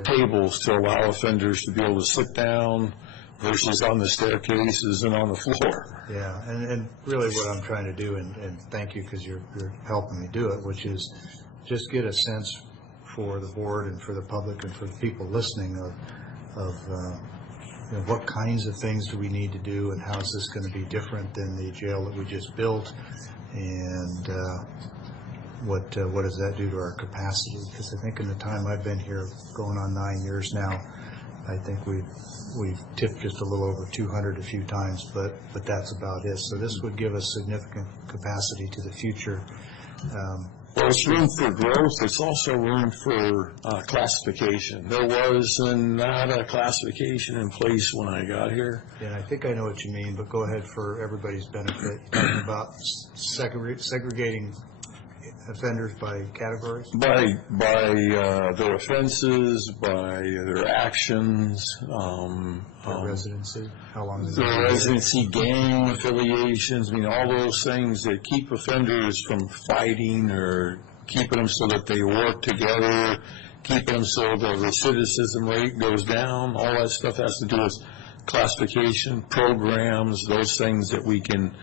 tables to allow offenders to be able to sit down versus on the staircases and on the floor. Yeah, and really what I'm trying to do, and thank you because you're helping me do it, which is just get a sense for the board and for the public and for the people listening of you know, what kinds of things do we need to do and how is this going to be different than the jail that we just built, and what does that do to our capacity? Because I think in the time I've been here, going on 9 years now, I think we've tipped just a little over 200 a few times, but that's about it. So this would give us significant capacity to the future. Well, it's room for growth. It's also room for classification. There was not a classification in place when I got here. And I think I know what you mean, but go ahead for everybody's benefit. You're talking about segregating offenders by categories? By their offenses, by their actions. Their residency? How long is it? Their residency, gang affiliations, I mean, all those things that keep offenders from fighting or keeping them so that they work together, keeping them so the recidivism rate goes down. All that stuff has to do with classification, programs, those things that we can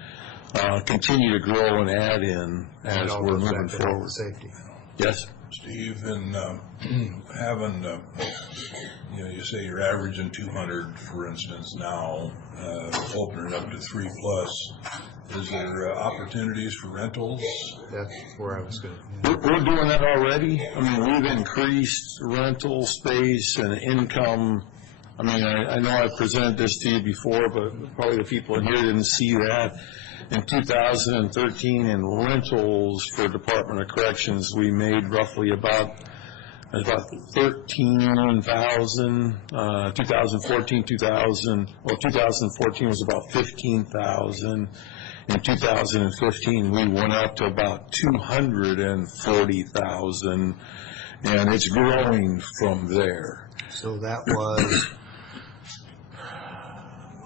continue to grow and add in as we're moving forward. Safety. Yes. Steve, and having, you know, you say you're averaging 200, for instance, now, opening up to 3+. Is there opportunities for rentals? That's where I was going. We're doing that already. I mean, we've increased rental space and income. I mean, I know I've presented this to you before, but probably the people in here didn't see that. In 2013, in rentals for Department of Corrections, we made roughly about 13,000. 2014 was about 15,000. In 2015, we went up to about 240,000, and it's growing from there. So that was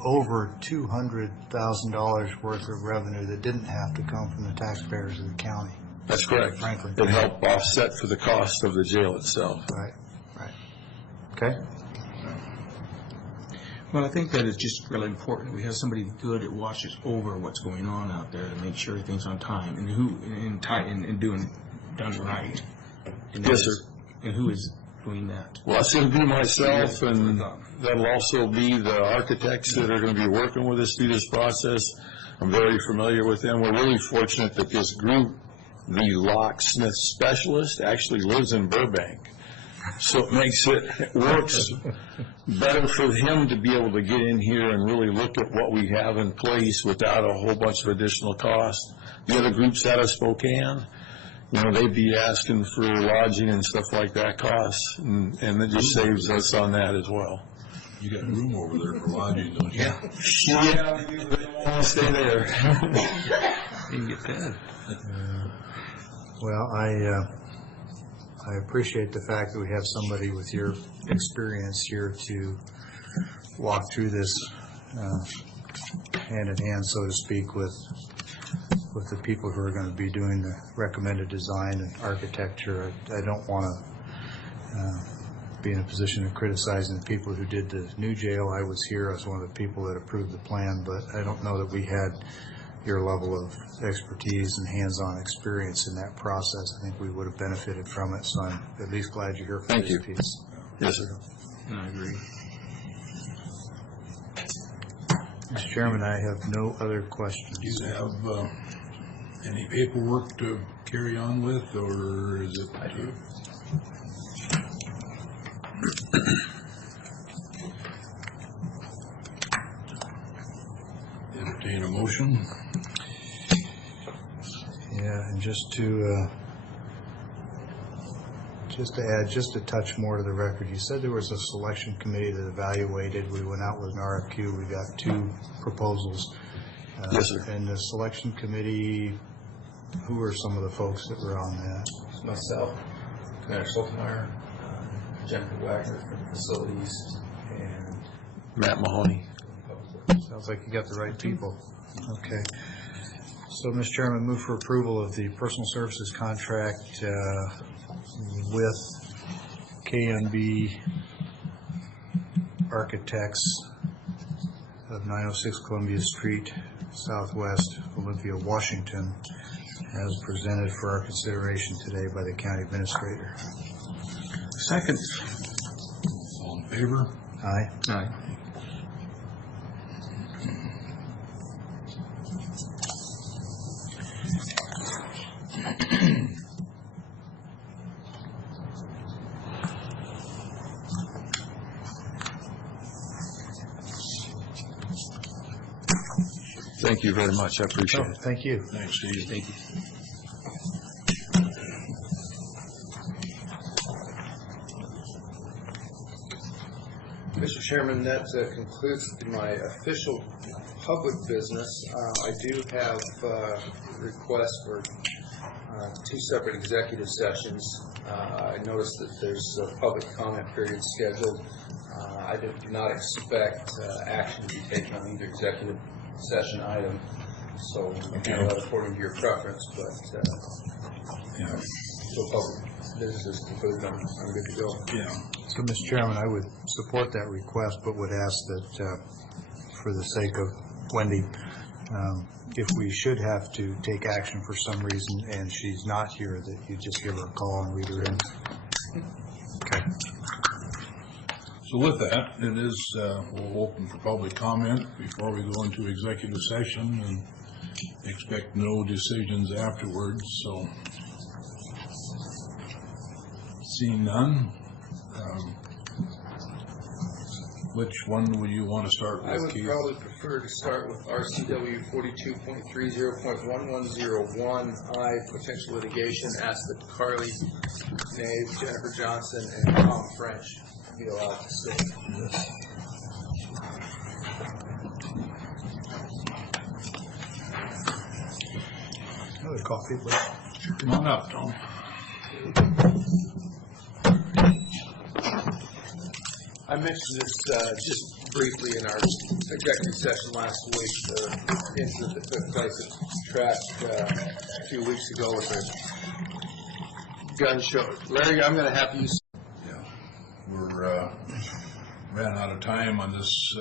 over $200,000 worth of revenue that didn't have to come from the taxpayers of the county. That's correct. Frankly. It helped offset for the cost of the jail itself. Right. Okay. Well, I think that it's just really important. We have somebody good that watches over what's going on out there to make sure everything's on time and done right. And Yes, sir. And who is doing that? Well, that's going to be myself, and that'll also be the architects that are going to be working with us through this process. I'm very familiar with them. We're really fortunate that this group, the locksmith specialist, actually lives in Burbank. So it works better for him to be able to get in here and really look at what we have in place without a whole bunch of additional costs. The other groups out of Spokane, you know, they'd be asking for lodging and stuff like that costs, and it just saves us on that as well. You got room over there for lodging, don't you? Yeah, they want to stay there. And get fed. Well, I appreciate the fact that we have somebody with your experience here to walk through this hand in hand, so to speak, with the people who are going to be doing the recommended design and architecture. I don't want to be in a position of criticizing the people who did the new jail. I was here. I was one of the people that approved the plan, but I don't know that we had your level of expertise and hands-on experience in that process. I think we would have benefited from it, so I'm at least glad you're here for this piece. Yes, sir. I agree. Mr. Chairman, I have no other questions. Do you have any paperwork to carry on with, or is it? I do. Entertain a motion. Yeah, and just to add just a touch more to the record, you said there was a selection committee that evaluated. We went out with an RFQ. We got 2 proposals. Yes, sir. And the selection committee, who are some of the folks that were on that? Myself, Commander Soltmeyer, Jennifer Wagner from Facilities, and Matt Mahoney. Sounds like you got the right people. Okay. So, Mr. Chairman, move for approval of the personal services contract with KNB Architects of 906 Columbia Street, Southwest, Olympia, Washington, as presented for our consideration today by the county administrator. Second. All in favor? Aye. Aye. Thank you very much. I appreciate it. Thank you. Thanks, Steve. Thank you. Mr. Chairman, that concludes my official public business. I do have requests for 2 separate executive sessions. I noticed that there's a public comment period scheduled. I do not expect action to be taken on either executive session item, so according to your preference, but so public business is concluded. I'm good to go. Yeah. So, Mr. Chairman, I would support that request, but would ask that, for the sake of Wendy, if we should have to take action for some reason and she's not here, that you just give her a call and read her in. Okay. So with that, it is, we'll open for public comment before we go into executive session and expect no decisions afterwards, so. Seeing none, which one would you want to start with, I would Keith? probably prefer to start with RCW 42.30.1101I, potential litigation, ask that Carly Nave, Jennifer Johnson, and Tom French be allowed to stay. Another coffee, please. Come on up, Tom. I mentioned this just briefly in our executive session last week, the incident that took place at Trask a few weeks ago with a gun show. Larry, I'm going to have you. Yeah, we're ran out of time on this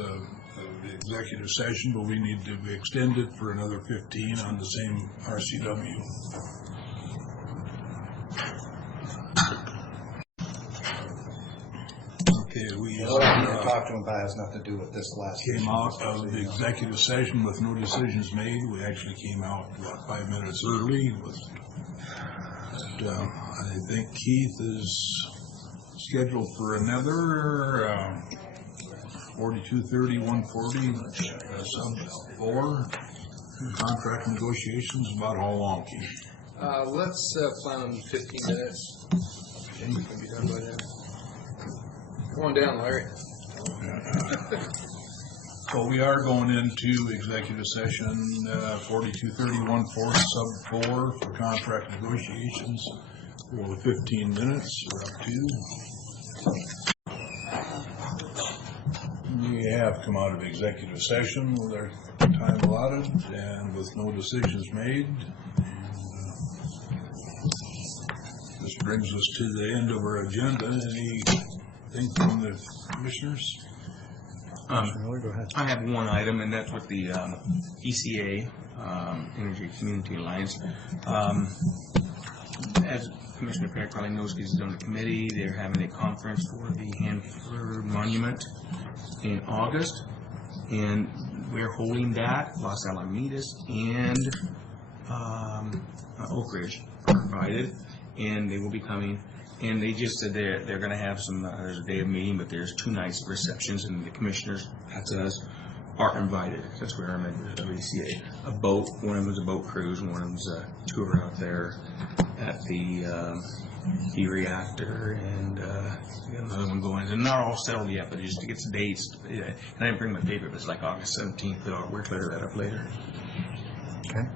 executive session, but we need to extend it for another 15 on the same RCW. Okay, What I'm going to talk to him about has nothing to do with this last came out of the executive session with no decisions made. We actually came out about 5 minutes early. I think Keith is scheduled for another 4230-140 sub 4 contract negotiations. About how long, Keith? Let's plan on 15 minutes. Okay, you can be done by then. Come on down, Larry. So we are going into executive session 4231-4 sub 4 for contract negotiations for 15 minutes. We're up to. We have come out of executive session with our time allotted and with no decisions made. This brings us to the end of our agenda. Anything from the commissioners? Go ahead. I have one item, and that's with the ECA, Energy Community Alliance. As Commissioner Perry probably knows, because he's on the committee, they're having a conference for the Hanford Monument in August, and we're holding that. Los Alamitos and Oak Ridge are invited, and they will be coming. And they just said they're going to have some, there's a day of meeting, but there's 2 nights of receptions, and the commissioners, that's us, are invited. That's where I'm at WCA. A boat, one of them's a boat cruise, and one of them's a tour out there at the reactor, and another one going. They're not all settled yet, but just to get some dates. And I didn't bring my paper, but it's like August 17th, but we'll clear that up later. Okay.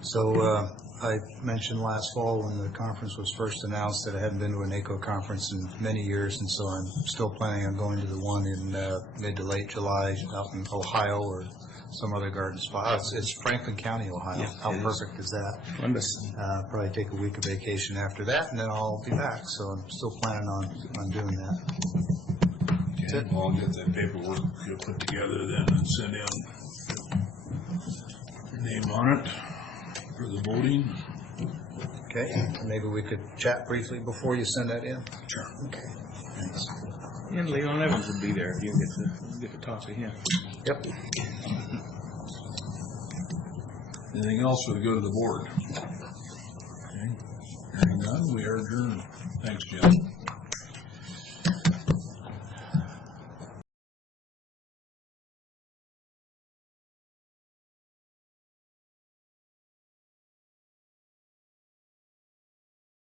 So I mentioned last fall when the conference was first announced that I hadn't been to a NACO conference in many years, and so I'm still planning on going to the one in mid to late July out in Ohio or some other garden spot. It's Franklin County, Ohio. Yeah, How it is. perfect is that? Columbus. Probably take a week of vacation after that, and then I'll be back. So I'm still planning on doing that. Okay, well, I'll get that paperwork put together then and send in your name on it for the voting. Okay. Maybe we could chat briefly before you send that in. Sure. Okay. Thanks. And Leon Evans would be there if you get to talk to him. Yep. Anything else for the good of the board? Okay. Hearing none, we are adjourned. Thanks, Jim.